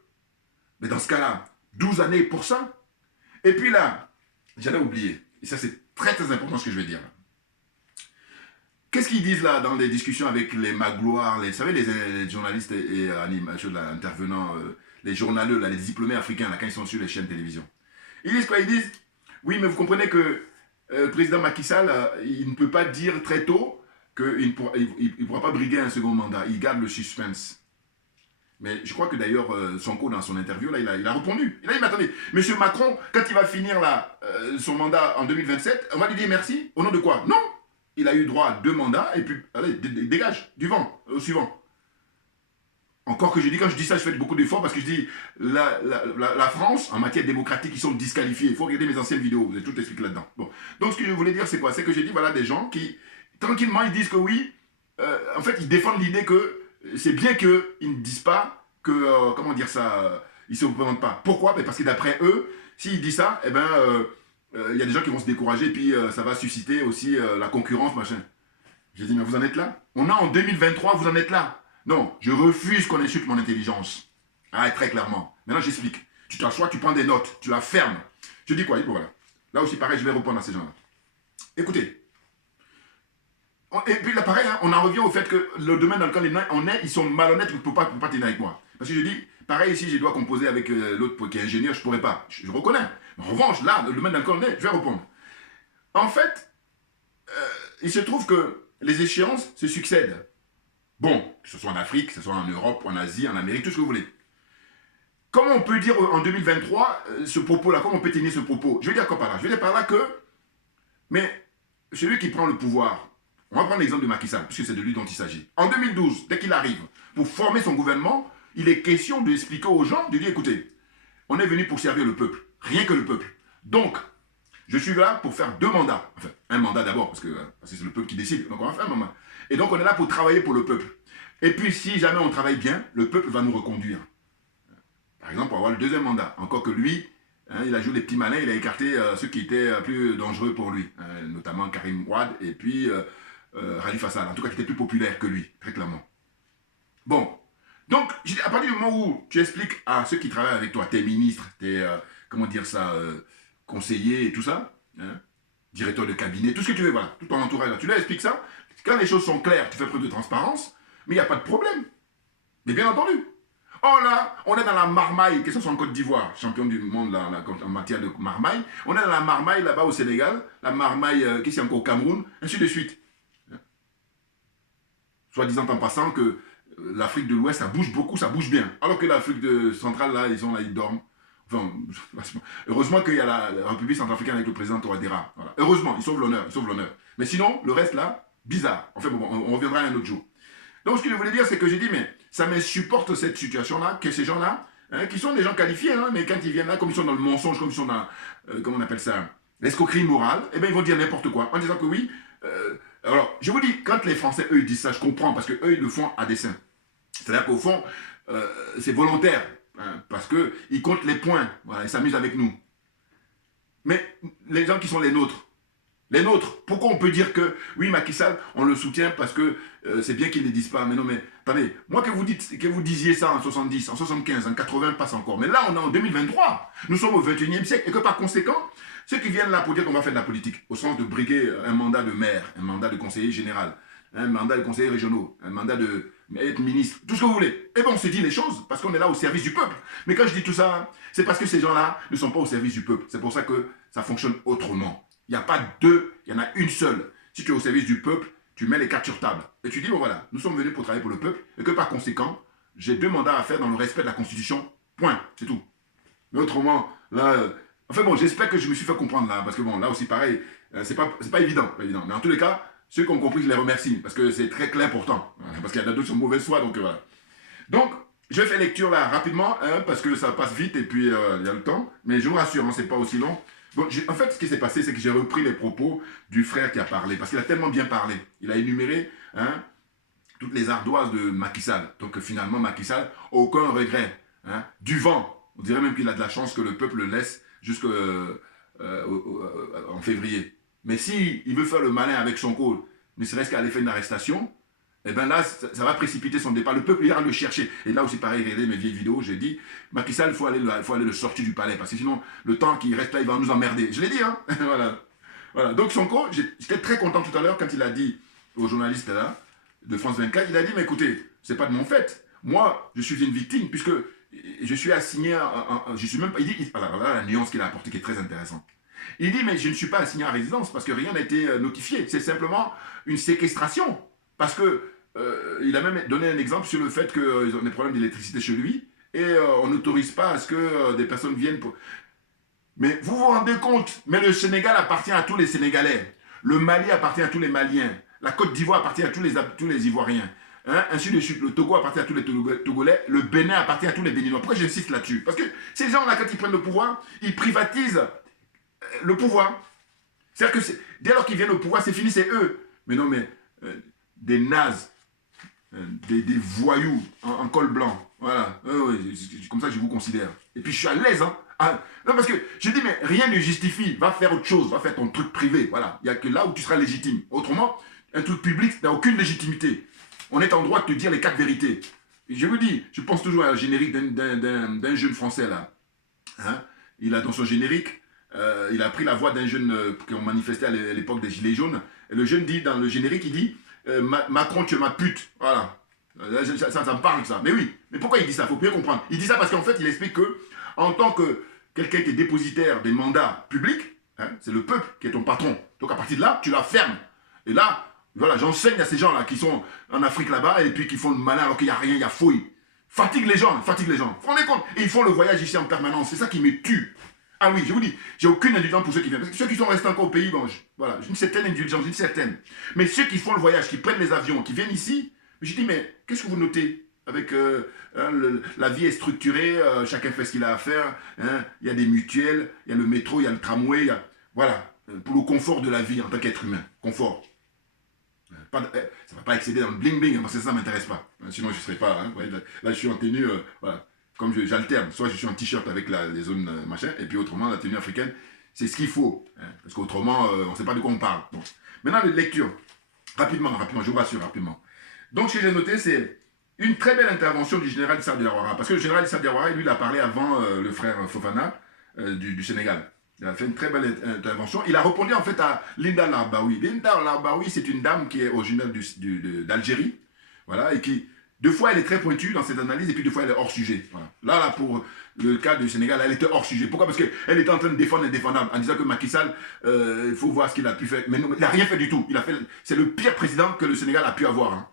Mais dans ce cas-là, 12 années pour ça. Et puis là, j'allais oublier, et ça c'est très très important ce que je vais dire. Qu'est-ce qu'ils disent là dans les discussions avec les magloires, vous savez, les journalistes et intervenants, les journaleux, là, les diplômés africains, là, quand ils sont sur les chaînes de télévision. Ils disent quoi? Ils disent, oui, mais vous comprenez que le président Macky Sall, il ne peut pas dire très tôt qu'il ne pourra pas briguer un second mandat. Il garde le suspense. Mais je crois que d'ailleurs, Sonko, dans son interview, là, il a répondu. Il a dit, mais attendez, M. Macron, quand il va finir là, son mandat en 2027, on va lui dire merci. Au nom de quoi? Non. Il a eu droit à 2 mandats, et puis, allez, dégage, du vent, au suivant. Encore que je dis, quand je dis ça, je fais beaucoup d'efforts, parce que je dis, la France, en matière démocratique, ils sont disqualifiés. Il faut regarder mes anciennes vidéos, vous avez tout expliqué là-dedans. Bon. Donc, ce que je voulais dire, c'est quoi? C'est que j'ai dit, voilà, des gens qui, tranquillement, ils disent que oui, en fait, ils défendent l'idée que c'est bien qu'ils ne disent pas que, comment dire ça, ils ne se représentent pas. Pourquoi? Parce que d'après eux, s'ils disent ça, eh ben, y a des gens qui vont se décourager, et puis ça va susciter aussi la concurrence, machin. J'ai dit, mais vous en êtes là? On est en 2023, vous en êtes là? Non, je refuse qu'on insulte mon intelligence. Ah, très clairement. Maintenant, j'explique. Tu t'assois, tu prends des notes, tu la fermes. Je dis quoi? Bon, voilà. Là aussi, pareil, je vais répondre à ces gens-là. Écoutez. Et puis là, pareil, hein, on en revient au fait que le domaine dans lequel on est, ils sont malhonnêtes, ils ne peuvent pas tenir avec moi. Parce que je dis, pareil, si je dois composer avec l'autre qui est ingénieur, je ne pourrais pas. Je reconnais. En revanche, là, le domaine dans lequel on est, je vais répondre. En fait, il se trouve que les échéances se succèdent. Bon, que ce soit en Afrique, que ce soit en Europe, en Asie, en Amérique, tout ce que vous voulez. Comment on peut dire en 2023 ce propos-là? Comment on peut tenir ce propos? Je veux dire quoi par là? Je veux dire par là que, mais celui qui prend le pouvoir, on va prendre l'exemple de Macky Sall, puisque c'est de lui dont il s'agit. En 2012, dès qu'il arrive, pour former son gouvernement, il est question d'expliquer aux gens, de dire, écoutez, on est venu pour servir le peuple, rien que le peuple. Donc, je suis là pour faire 2 mandats. Enfin, un mandat d'abord, parce que c'est le peuple qui décide, donc on va faire un mandat. Et donc, on est là pour travailler pour le peuple. Et puis, si jamais on travaille bien, le peuple va nous reconduire. Par exemple, pour avoir le 2e mandat. Encore que lui, Hein, il a joué les petits malins, il a écarté ceux qui étaient plus dangereux pour lui, hein, notamment Karim Wade et puis Khalifa Sall, en tout cas qui étaient plus populaires que lui, très clairement. Bon, donc à partir du moment où tu expliques à ceux qui travaillent avec toi, tes ministres, tes, comment dire ça, conseillers et tout ça, hein, directeur de cabinet, tout ce que tu veux, voilà, tout ton entourage, tu leur expliques ça, quand les choses sont claires, tu fais preuve de transparence, mais il n'y a pas de problème. Mais bien entendu. Oh là, on est dans la marmaille, que ce soit en Côte d'Ivoire, champion du monde là, en matière de marmaille, on est dans la marmaille là-bas au Sénégal, la marmaille qui est encore au Cameroun, ainsi de suite. Soit disant en passant que l'Afrique de l'Ouest, ça bouge beaucoup, ça bouge bien. Alors que l'Afrique centrale, là, ils dorment. Enfin, heureusement qu'il y a la République centrafricaine avec le président Touadéra. Voilà. Heureusement, ils sauvent l'honneur, ils sauvent l'honneur. Mais sinon, le reste là, bizarre. Enfin bon, on reviendra un autre jour. Donc ce que je voulais dire, c'est que j'ai dit, mais ça m'insupporte cette situation-là, que ces gens-là, hein, qui sont des gens qualifiés, hein, mais quand ils viennent là, comme ils sont dans le mensonge, comme ils sont dans, comment on appelle ça, l'escroquerie morale, eh bien ils vont dire n'importe quoi, en disant que oui. Alors, je vous dis, quand les Français, eux, ils disent ça, je comprends, parce qu'eux, ils le font à dessein. C'est-à-dire qu'au fond, c'est volontaire, hein, parce qu'ils comptent les points, voilà, ils s'amusent avec nous. Mais les gens qui sont les nôtres, pourquoi on peut dire que, oui, Macky Sall, on le soutient parce que c'est bien qu'ils ne le disent pas. Mais non, mais attendez, moi que vous disiez ça en 70, en 75, en 80, passe encore. Mais là, on est en 2023. Nous sommes au 21e siècle. Et que par conséquent, ceux qui viennent là pour dire qu'on va faire de la politique, au sens de briguer un mandat de maire, un mandat de conseiller général, un mandat de conseiller régionaux, un mandat de être ministre, tout ce que vous voulez. Eh bien, on se dit les choses parce qu'on est là au service du peuple. Mais quand je dis tout ça, c'est parce que ces gens-là ne sont pas au service du peuple. C'est pour ça que ça fonctionne autrement. Il n'y a pas deux, il y en a une seule. Si tu es au service du peuple, tu mets les cartes sur table. Et tu dis, bon voilà, nous sommes venus pour travailler pour le peuple, et que par conséquent, j'ai 2 mandats à faire dans le respect de la Constitution. Point, c'est tout. Mais autrement, là, enfin bon, j'espère que je me suis fait comprendre là, parce que bon, là aussi pareil, c'est pas évident, pas évident. Mais en tous les cas, ceux qui ont compris, je les remercie, parce que c'est très clair pourtant. Parce qu'il y en a d'autres qui sont de mauvaise foi, donc voilà. Donc, je fais lecture là rapidement, hein, parce que ça passe vite et puis il y a le temps. Mais je vous rassure, hein, c'est pas aussi long. Bon, en fait, ce qui s'est passé, c'est que j'ai repris les propos du frère qui a parlé, parce qu'il a tellement bien parlé. Il a énuméré hein, toutes les ardoises de Macky Sall. Donc finalement, Macky Sall, aucun regret. Hein, du vent. On dirait même qu'il a de la chance que le peuple le laisse jusqu'en février. Mais s'il veut faire le malin avec son code, ne serait-ce qu'à l'effet d'une arrestation, et bien là, ça va précipiter son départ. Le peuple ira le chercher. Et là aussi, pareil, regardez mes vieilles vidéos, j'ai dit, Macky Sall, il faut aller le sortir du palais, parce que sinon, le temps qu'il reste là, il va nous emmerder. Je l'ai dit, hein. Voilà. Donc Sonko, j'étais très content tout à l'heure quand il a dit aux journalistes là, de France 24, il a dit, mais écoutez, c'est pas de mon fait. Moi, je suis une victime, puisque je suis assigné, je suis même pas, il dit, voilà la nuance qu'il a apportée qui est très intéressante. Il dit, mais je ne suis pas assigné à résidence, parce que rien n'a été notifié. C'est simplement une séquestration. Parce que il a même donné un exemple sur le fait qu'ils ont des problèmes d'électricité chez lui et on n'autorise pas à ce que des personnes viennent pour... Mais vous vous rendez compte, mais le Sénégal appartient à tous les Sénégalais. Le Mali appartient à tous les Maliens. La Côte d'Ivoire appartient à tous les Ivoiriens. Hein, ainsi de suite, le Togo appartient à tous les Togolais. Le Bénin appartient à tous les Béninois. Pourquoi j'insiste là-dessus? Parce que ces gens-là, quand ils prennent le pouvoir, ils privatisent le pouvoir. C'est-à-dire que dès lors qu'ils viennent au pouvoir, c'est fini, c'est eux. Mais non, mais... des nazes, des voyous en col blanc. Voilà. Comme ça que je vous considère. Et puis je suis à l'aise. Hein. Non, parce que je dis, mais rien ne justifie. Va faire autre chose. Va faire ton truc privé. Voilà. Il n'y a que là où tu seras légitime. Autrement, un truc public n'a aucune légitimité. On est en droit de te dire les 4 vérités. Et je vous dis, je pense toujours à un générique d'un jeune français là. Hein? Il a dans son générique, il a pris la voix d'un jeune qui ont manifesté à l'époque des Gilets jaunes. Et le jeune dit, dans le générique, il dit, Macron, tu es ma pute. Voilà. Ça me parle, ça. Mais oui. Mais pourquoi il dit ça? Il faut bien comprendre. Il dit ça parce qu'en fait, il explique que, en tant que quelqu'un qui est dépositaire des mandats publics, hein, c'est le peuple qui est ton patron. Donc à partir de là, tu la fermes. Et là, voilà, j'enseigne à ces gens-là qui sont en Afrique là-bas et puis qui font le malin alors qu'il n'y a rien, il y a fouille. Fatigue les gens. Vous vous rendez compte? Et ils font le voyage ici en permanence. C'est ça qui me tue. Ah oui, je vous dis, j'ai aucune indulgence pour ceux qui viennent. Parce que ceux qui sont restés encore au pays, bon, voilà, j'ai une certaine indulgence, une certaine. Mais ceux qui font le voyage, qui prennent les avions, qui viennent ici, je dis, mais qu'est-ce que vous notez? Avec la vie est structurée, chacun fait ce qu'il a à faire. Hein, il y a des mutuelles, il y a le métro, il y a le tramway, voilà, pour le confort de la vie en tant qu'être humain. Confort. Ça ne va pas excéder dans le bling-bling, hein, parce que ça ne m'intéresse pas. Sinon, je ne serais pas. Hein, ouais, là, je suis en tenue, voilà. comme j'alterne, soit je suis en t-shirt avec les zones machin, et puis autrement, la tenue africaine, c'est ce qu'il faut. Hein, parce qu'autrement, on ne sait pas de quoi on parle. Donc, maintenant, les lectures. Rapidement, je vous rassure, rapidement. Donc, ce que j'ai noté, c'est une très belle intervention du général Issa Diawara. Parce que le général Issa Diawara, lui, il a parlé avant le frère Fofana du Sénégal. Il a fait une très belle intervention. Il a répondu en fait à Linda Larbaoui. Linda Larbaoui, c'est une dame qui est originaire d'Algérie. Voilà, et qui, deux fois, elle est très pointue dans cette analyse, et puis deux fois, elle est hors sujet. Voilà. Là, pour le cas du Sénégal, elle était hors sujet. Pourquoi? Parce qu'elle était en train de défendre l'indéfendable, en disant que Macky Sall, il faut voir ce qu'il a pu faire. Mais non, il n'a rien fait du tout. C'est le pire président que le Sénégal a pu avoir. Hein.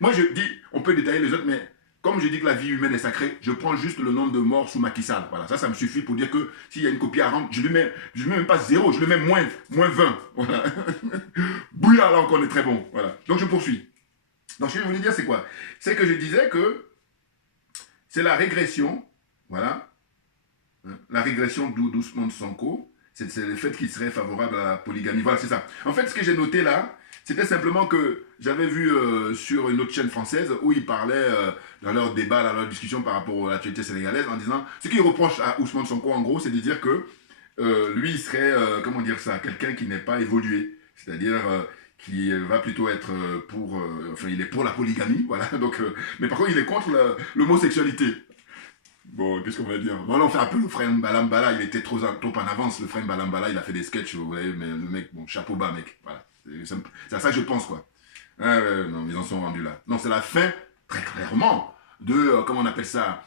Moi, je dis, on peut détailler les autres, mais comme je dis que la vie humaine est sacrée, je prends juste le nombre de morts sous Macky Sall. Voilà, ça me suffit pour dire que s'il y a une copie à rendre, je ne mets même pas 0, je le mets moins 20. Voilà. Bouillard, là encore, on est très bon. Voilà. Donc, je poursuis. Donc, ce que je voulais dire, c'est quoi? C'est que je disais que c'est la régression, voilà, la régression d'Ousmane Sonko, c'est le fait qu'il serait favorable à la polygamie. Voilà, c'est ça. En fait, ce que j'ai noté là, c'était simplement que j'avais vu sur une autre chaîne française où ils parlaient dans leur débat, dans leur discussion par rapport à l'actualité sénégalaise, en disant, ce qu'ils reprochent à Ousmane Sonko, en gros, c'est de dire que lui, il serait, comment dire ça, quelqu'un qui n'est pas évolué. C'est-à-dire qui va plutôt être pour, enfin, il est pour la polygamie, voilà. Donc, mais par contre, il est contre l'homosexualité. Bon, qu'est-ce qu'on va dire? Bon, là, on fait un peu le frère Mbalambala, il était trop en avance, le frère Mbalambala, il a fait des sketchs, vous voyez, mais le mec, bon, chapeau bas, mec, voilà. C'est à ça que je pense, quoi. Non, ils en sont rendus là. Non, c'est la fin, très clairement, de, comment on appelle ça,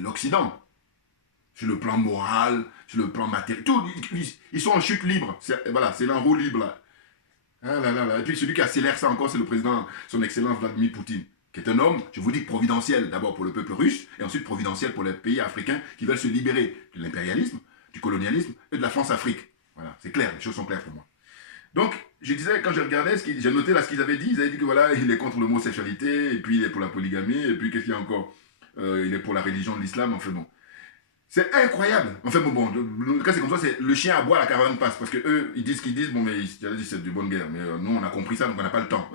l'Occident. Sur le plan moral, sur le plan matériel, tout, ils sont en chute libre. Voilà, c'est l'en roue libre, là. Ah là là là. Et puis celui qui accélère ça encore, c'est le président, son excellence Vladimir Poutine, qui est un homme, je vous dis, providentiel, d'abord pour le peuple russe, et ensuite providentiel pour les pays africains qui veulent se libérer de l'impérialisme, du colonialisme et de la France-Afrique. Voilà, c'est clair, les choses sont claires pour moi. Donc, je disais, quand je regardais, j'ai noté là ce qu'ils avaient dit, ils avaient dit que voilà, il est contre l'homosexualité, et puis il est pour la polygamie, et puis qu'est-ce qu'il y a encore? Il est pour la religion de l'islam, enfin bon. C'est incroyable. Enfin bon, le cas c'est comme ça, c'est le chien aboie, la caravane passe. Parce que eux, ils disent ce qu'ils disent, bon, mais j'allais dire c'est de bonne guerre. Mais nous, on a compris ça, donc on n'a pas le temps.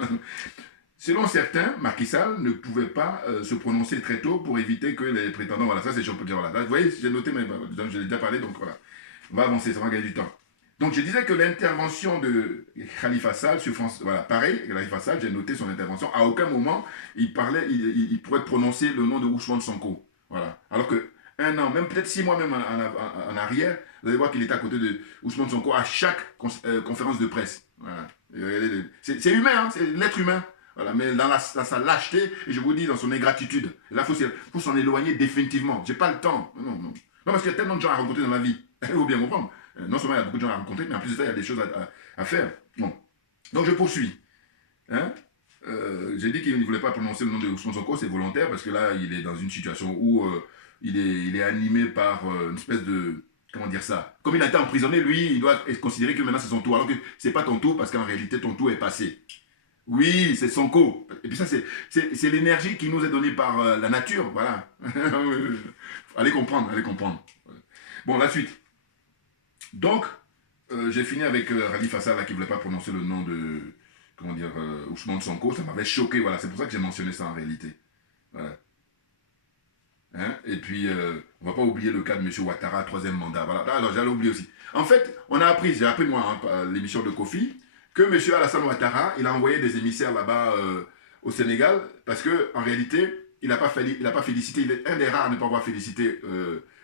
Selon certains, Macky Sall ne pouvait pas se prononcer très tôt pour éviter que les prétendants, voilà, ça c'est on peut dire, voilà. Là, vous voyez, j'ai noté, mais je l'ai déjà parlé, donc voilà. On va avancer, ça va gagner du temps. Donc je disais que l'intervention de Khalifa Sall sur France, voilà, pareil, Khalifa Sall, j'ai noté son intervention, à aucun moment il parlait, il pourrait prononcer le nom de Ousmane Sonko. Voilà. Alors que un an, même peut-être 6 mois même en arrière, vous allez voir qu'il était à côté de Ousmane Sonko à chaque conférence de presse. Voilà. C'est humain, hein, c'est l'être humain. Voilà, mais dans sa lâcheté, et je vous dis, dans son ingratitude. Là, il faut s'en éloigner définitivement. J'ai pas le temps. Non, parce qu'il y a tellement de gens à rencontrer dans la vie. Il faut bien comprendre. Non seulement il y a beaucoup de gens à rencontrer, mais en plus de ça, il y a des choses à faire. Bon. Donc, je poursuis. Hein? J'ai dit qu'il ne voulait pas prononcer le nom de Ousmane Sonko, c'est volontaire, parce que là, il est dans une situation où il est animé par une espèce de... Comment dire ça? Comme il a été emprisonné, lui, il doit considérer que maintenant c'est son tour, alors que c'est pas ton tour, parce qu'en réalité, ton tour est passé. Oui, c'est Sonko. Et puis ça, c'est l'énergie qui nous est donnée par la nature, voilà. Allez comprendre, allez comprendre. Bon, la suite. Donc, j'ai fini avec Khalifa Sall, là, qui ne voulait pas prononcer le nom de... Comment dire, Ousmane Sonko, ça m'avait choqué, voilà, c'est pour ça que j'ai mentionné ça en réalité. Voilà. Hein? Et puis, on ne va pas oublier le cas de M. Ouattara, 3e mandat. Voilà. Alors, j'allais oublier aussi. En fait, j'ai appris moi, hein, l'émission de Kofi, que M. Alassane Ouattara, il a envoyé des émissaires là-bas au Sénégal, parce qu'en réalité, il n'a pas félicité, il est un des rares à ne pas avoir félicité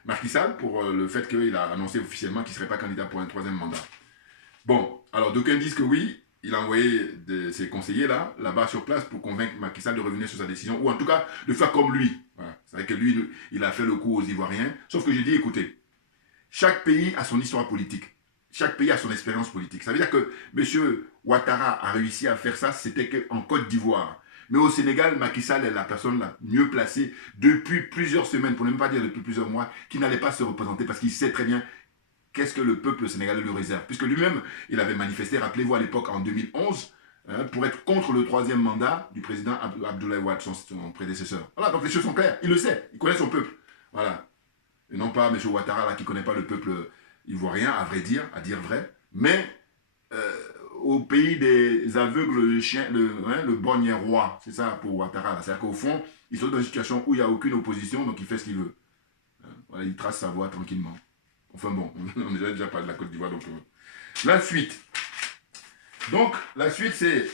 Macky Sall pour le fait qu'il a annoncé officiellement qu'il ne serait pas candidat pour un 3e mandat. Bon, alors d'aucuns disent que oui, il a envoyé ses conseillers là-bas sur place pour convaincre Macky Sall de revenir sur sa décision, ou en tout cas de faire comme lui. Voilà. C'est vrai que lui, il a fait le coup aux Ivoiriens. Sauf que j'ai dit, écoutez, chaque pays a son histoire politique. Chaque pays a son expérience politique. Ça veut dire que M. Ouattara a réussi à faire ça, c'était qu'en Côte d'Ivoire. Mais au Sénégal, Macky Sall est la personne la mieux placée depuis plusieurs semaines, pour ne même pas dire depuis plusieurs mois, qui n'allait pas se représenter parce qu'il sait très bien qu'est-ce que le peuple sénégalais lui réserve. Puisque lui-même, il avait manifesté, rappelez-vous à l'époque, en 2011, pour être contre le 3e mandat du président Abdoulaye Wade, son prédécesseur. Voilà, donc les choses sont claires. Il le sait, il connaît son peuple. Voilà. Et non pas M. Ouattara, là, qui ne connaît pas le peuple ivoirien, à vrai dire, à dire vrai. Mais au pays des aveugles, le borgne roi. C'est ça pour Ouattara. C'est-à-dire qu'au fond, il se trouve dans une situation où il n'y a aucune opposition, donc il fait ce qu'il veut. Voilà, il trace sa voie tranquillement. Enfin bon, on a déjà parlé de la Côte d'Ivoire. Donc, la suite. Donc, la suite, c'est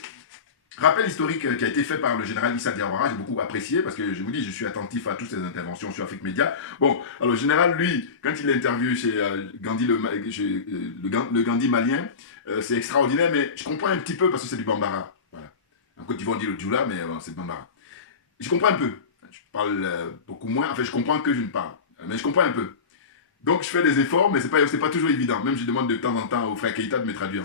rappel historique qui a été fait par le général Issa Diawara. J'ai beaucoup apprécié parce que je vous dis, je suis attentif à toutes ces interventions sur Afrique Média. Bon, alors le général, lui, quand il interviewe chez Gandhi, le Gandhi malien, c'est extraordinaire, mais je comprends un petit peu parce que c'est du Bambara. Voilà. En Côte d'Ivoire, on dit le Djoula, mais c'est du Bambara. Je comprends un peu. Je parle beaucoup moins. Enfin, je comprends que je ne parle. Mais je comprends un peu. Donc, je fais des efforts, mais ce n'est pas toujours évident. Même je demande de temps en temps au frère Keïta de me traduire.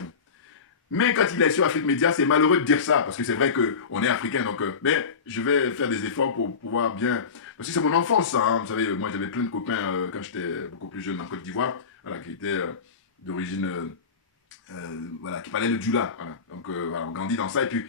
Mais quand il est sur Afrique Média, c'est malheureux de dire ça, parce que c'est vrai qu'on est africain, donc mais je vais faire des efforts pour pouvoir bien... Parce que c'est mon enfance, ça, hein. Vous savez, moi j'avais plein de copains quand j'étais beaucoup plus jeune en Côte d'Ivoire, voilà, qui étaient d'origine... voilà, qui parlaient le Djoula. Voilà. Donc voilà, on grandit dans ça, et puis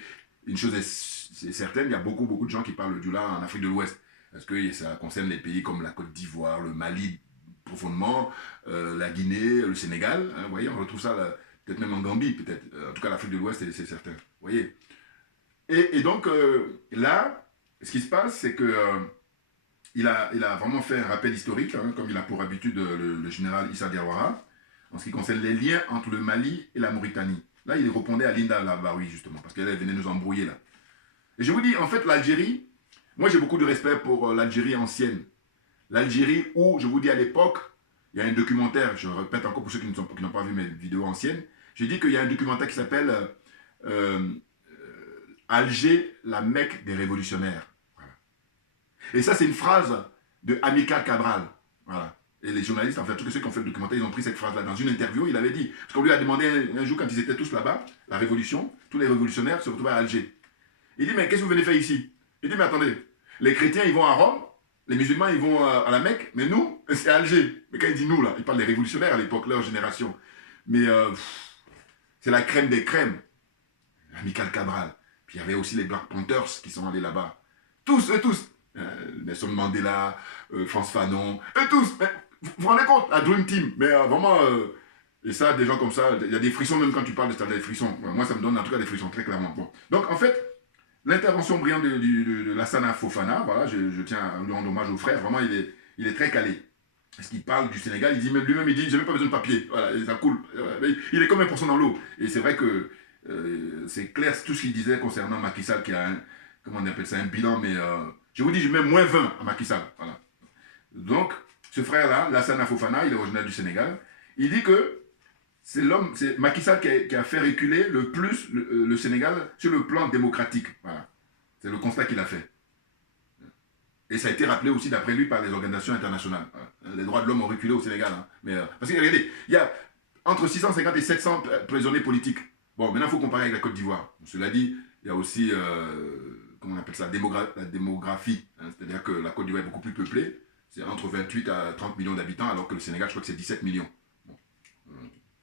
une chose est certaine, il y a beaucoup de gens qui parlent le Djoula en Afrique de l'Ouest, parce que ça concerne les pays comme la Côte d'Ivoire, le Mali profondément, la Guinée, le Sénégal, hein, vous voyez, on retrouve ça là, peut-être même en Gambie, peut-être. En tout cas, l'Afrique de l'Ouest, c'est certain. Vous voyez. Et donc, là, ce qui se passe, c'est que il a vraiment fait un rappel historique, hein, comme il a pour habitude le général Issa Diawara, en ce qui concerne les liens entre le Mali et la Mauritanie. Là, il répondait à Linda Labaroui, justement, parce qu'elle venait nous embrouiller, là. Et je vous dis, en fait, l'Algérie, moi, j'ai beaucoup de respect pour l'Algérie ancienne. L'Algérie où, je vous dis, à l'époque, il y a un documentaire, je répète encore pour ceux qui n'ont pas vu mes vidéos anciennes, j'ai dit qu'il y a un documentaire qui s'appelle Alger, la Mecque des révolutionnaires. Voilà. Et ça, c'est une phrase de Amilcar Cabral. Voilà. Et les journalistes, enfin, tous ceux qui ont fait le documentaire, ils ont pris cette phrase-là. Dans une interview, il avait dit, parce qu'on lui a demandé un jour, quand ils étaient tous là-bas, la révolution, tous les révolutionnaires se retrouvaient à Alger. Il dit, mais qu'est-ce que vous venez faire ici? Il dit, mais attendez, les chrétiens, ils vont à Rome, les musulmans, ils vont à la Mecque, mais nous, c'est à Alger. Mais quand il dit nous, là, il parle des révolutionnaires à l'époque, leur génération. Mais c'est la crème des crèmes. Amical Cabral. Puis il y avait aussi les Black Panthers qui sont allés là-bas. Tous, eux tous. Nelson Mandela, France Fanon, eux tous. Mais, vous vous rendez compte, la Dream Team. Mais vraiment, et ça, des gens comme ça, il y a des frissons même quand tu parles de ça, des frissons. Moi, ça me donne en tout cas des frissons, très clairement. Bon. Donc, en fait, l'intervention brillante de Lassana Fofana, voilà, je tiens à lui rendre hommage au frère, vraiment, il est très calé. Parce qu'il parle du Sénégal, il dit même lui-même, il dit, j'ai même pas besoin de papier, voilà, ça coule. Il est comme un poisson dans l'eau. Et c'est vrai que c'est clair tout ce qu'il disait concernant Macky Sall, qui a un, comment on appelle ça, un bilan, mais je vous dis, je mets moins 20 à Macky Sall. Voilà. Donc, ce frère-là, Lassana Fofana, il est originaire du Sénégal, il dit que c'est Macky Sall qui a fait reculer le plus le Sénégal sur le plan démocratique. Voilà. C'est le constat qu'il a fait. Et ça a été rappelé aussi d'après lui par les organisations internationales. Voilà. Les droits de l'homme ont reculé au Sénégal. Hein. Mais, parce que regardez, il y a entre 650 et 700 prisonniers politiques. Bon, maintenant il faut comparer avec la Côte d'Ivoire. Cela dit, il y a aussi, comment on appelle ça, la démographie. Hein. C'est-à-dire que la Côte d'Ivoire est beaucoup plus peuplée. C'est entre 28 à 30 millions d'habitants, alors que le Sénégal, je crois que c'est 17 millions. Bon.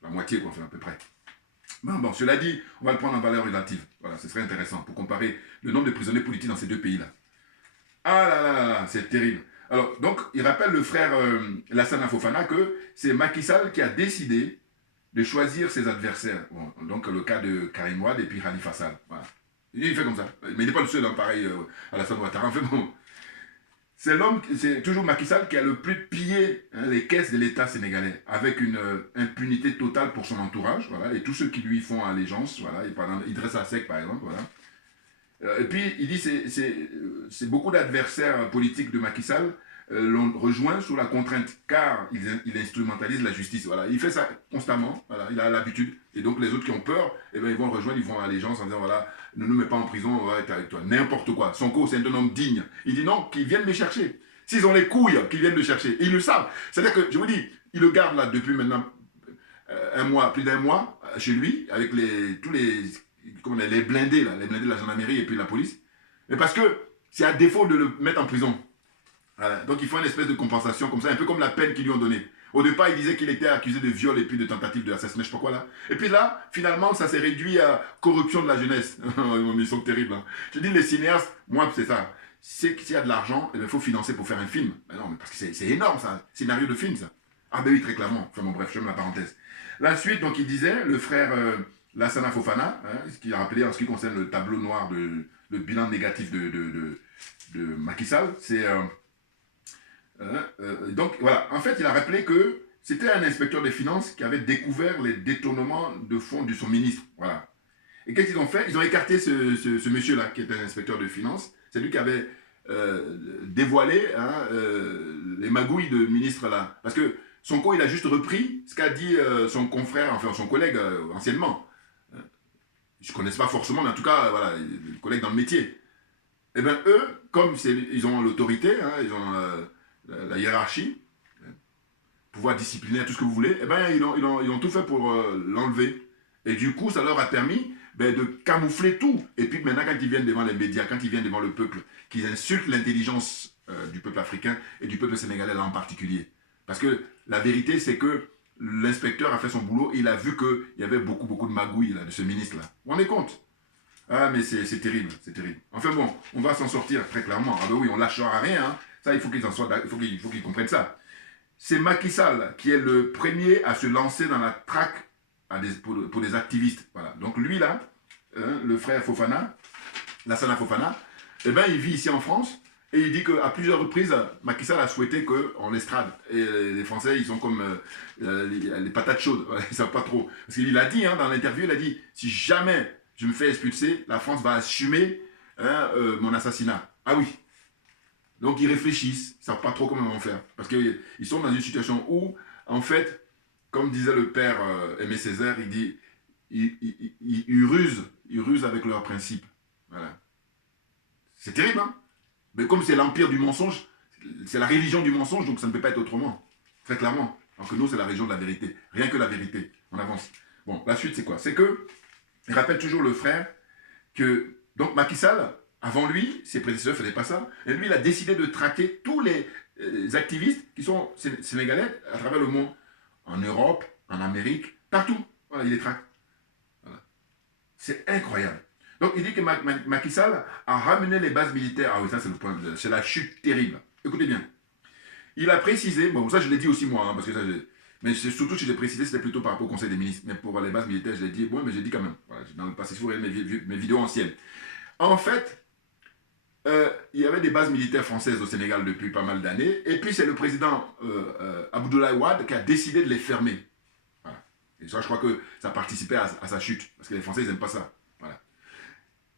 La moitié, quoi, enfin, à peu près. Bon, cela dit, on va le prendre en valeur relative. Voilà, ce serait intéressant pour comparer le nombre de prisonniers politiques dans ces deux pays-là. Ah là là là là, c'est terrible. Alors, donc, il rappelle le frère Lassana Fofana que c'est Macky Sall qui a décidé de choisir ses adversaires. Bon, donc, le cas de Karim Wade et puis Khalifa Sall. Voilà. Il fait comme ça. Mais il n'est pas le seul, hein, pareil, Alassane Ouattara. Enfin bon, c'est toujours Macky Sall qui a le plus pillé les caisses de l'État sénégalais, avec une impunité totale pour son entourage, voilà, et tous ceux qui lui font allégeance, voilà, et par exemple, Idrissa Seck par exemple, voilà. Et puis il dit c'est beaucoup d'adversaires politiques de Macky Sall l'ont rejoint sous la contrainte, car il instrumentalise la justice, voilà. Il fait ça constamment, voilà, il a l'habitude, et donc les autres qui ont peur, eh ben, ils vont le rejoindre, ils vont à allégeance en disant voilà, ne nous mets pas en prison, on va être avec toi, n'importe quoi. Sonko, c'est un homme digne. Il dit non, qu'ils viennent me chercher. S'ils ont les couilles, qu'ils viennent me chercher. Et ils le savent. C'est-à-dire que, je vous dis, il le garde là depuis maintenant un mois, plus d'un mois, chez lui, avec tous les blindés, là, les blindés de la gendarmerie et puis la police. Mais parce que c'est à défaut de le mettre en prison. Voilà. Donc il faut une espèce de compensation comme ça, un peu comme la peine qu'ils lui ont donnée. Au départ, il disait qu'il était accusé de viol et puis de tentative d'assassinat, je sais pas quoi là. Et puis là, finalement, ça s'est réduit à corruption de la jeunesse. Ils sont terribles. Hein. Je dis, les cinéastes, moi, c'est ça. S'il y a de l'argent, il faut financer pour faire un film. Ben non, mais parce que c'est énorme, ça. Scénario de film, ça. Ah ben oui, très clairement. Enfin bon, bref, je ferme la parenthèse. La suite, donc, il disait, le frère Lassana Fofana, hein, ce qu'il a rappelé en ce qui concerne le tableau noir, le bilan négatif de Macky Sall, c'est... donc voilà, en fait, il a rappelé que c'était un inspecteur des finances qui avait découvert les détournements de fonds de son ministre. Voilà. Et qu'est-ce qu'ils ont fait? Ils ont écarté ce monsieur-là, qui était un inspecteur de finances. C'est lui qui avait dévoilé hein, les magouilles de ministre-là. Parce que Sonko, il a juste repris ce qu'a dit son confrère, enfin son collègue anciennement. Je ne connais pas forcément, mais en tout cas, voilà, le collègue dans le métier. Eh bien, eux, comme ils ont l'autorité, hein, ils ont la hiérarchie, pouvoir disciplinaire, tout ce que vous voulez, eh bien, ils ont tout fait pour l'enlever. Et du coup, ça leur a permis de camoufler tout. Et puis maintenant, quand ils viennent devant les médias, quand ils viennent devant le peuple, qu'ils insultent l'intelligence du peuple africain et du peuple sénégalais là en particulier. Parce que la vérité, c'est que l'inspecteur a fait son boulot et il a vu qu'il y avait beaucoup de magouilles là, de ce ministre-là. Vous vous rendez compte? Ah, mais c'est terrible, c'est terrible. Enfin bon, on va s'en sortir très clairement. Ah ben oui, on lâchera rien. Hein. Ça, il faut qu'ils en soient, il faut qu'ils comprennent ça. C'est Macky Sall qui est le premier à se lancer dans la traque pour des activistes. Voilà. Donc lui là, le frère Fofana, Lassana Fofana, eh ben, il vit ici en France et il dit qu'à plusieurs reprises, Macky Sall a souhaité qu'on l'estrade. Et les Français, ils sont comme les patates chaudes, ils ne savent pas trop. Parce qu'il a dit, hein, dans l'interview, il a dit, si jamais je me fais expulser, la France va assumer hein, mon assassinat. Ah oui. Donc ils réfléchissent, ils ne savent pas trop comment ils vont faire. Parce qu'ils sont dans une situation où, en fait, comme disait le père Aimé Césaire, il dit, ils rusent avec leurs principes. Voilà. C'est terrible, hein? Mais comme c'est l'empire du mensonge, c'est la religion du mensonge, donc ça ne peut pas être autrement. Très clairement. Alors que nous, c'est la religion de la vérité. Rien que la vérité. On avance. Bon, la suite, c'est quoi? C'est que, il rappelle toujours le frère que, donc Macky Sall, avant lui, ses prédécesseurs ne faisaient pas ça, et lui, il a décidé de traquer tous les activistes qui sont sénégalais à travers le monde. En Europe, en Amérique, partout. Voilà, il les traque. Voilà. C'est incroyable. Donc il dit que Macky Sall a ramené les bases militaires. Ah oui, ça c'est le point, c'est la chute terrible. Écoutez bien. Il a précisé, bon ça je l'ai dit aussi moi, hein, parce que ça, mais surtout si j'ai précisé, c'était plutôt par rapport au Conseil des ministres. Mais pour les bases militaires, je l'ai dit, bon, mais j'ai dit quand même. Voilà, dans le passé, si vous regardez mes vidéos anciennes. En fait, il y avait des bases militaires françaises au Sénégal depuis pas mal d'années. Et puis c'est le président Abdoulaye Wade qui a décidé de les fermer. Voilà. Et ça, je crois que ça participait à sa chute. Parce que les Français, ils n'aiment pas ça. Voilà.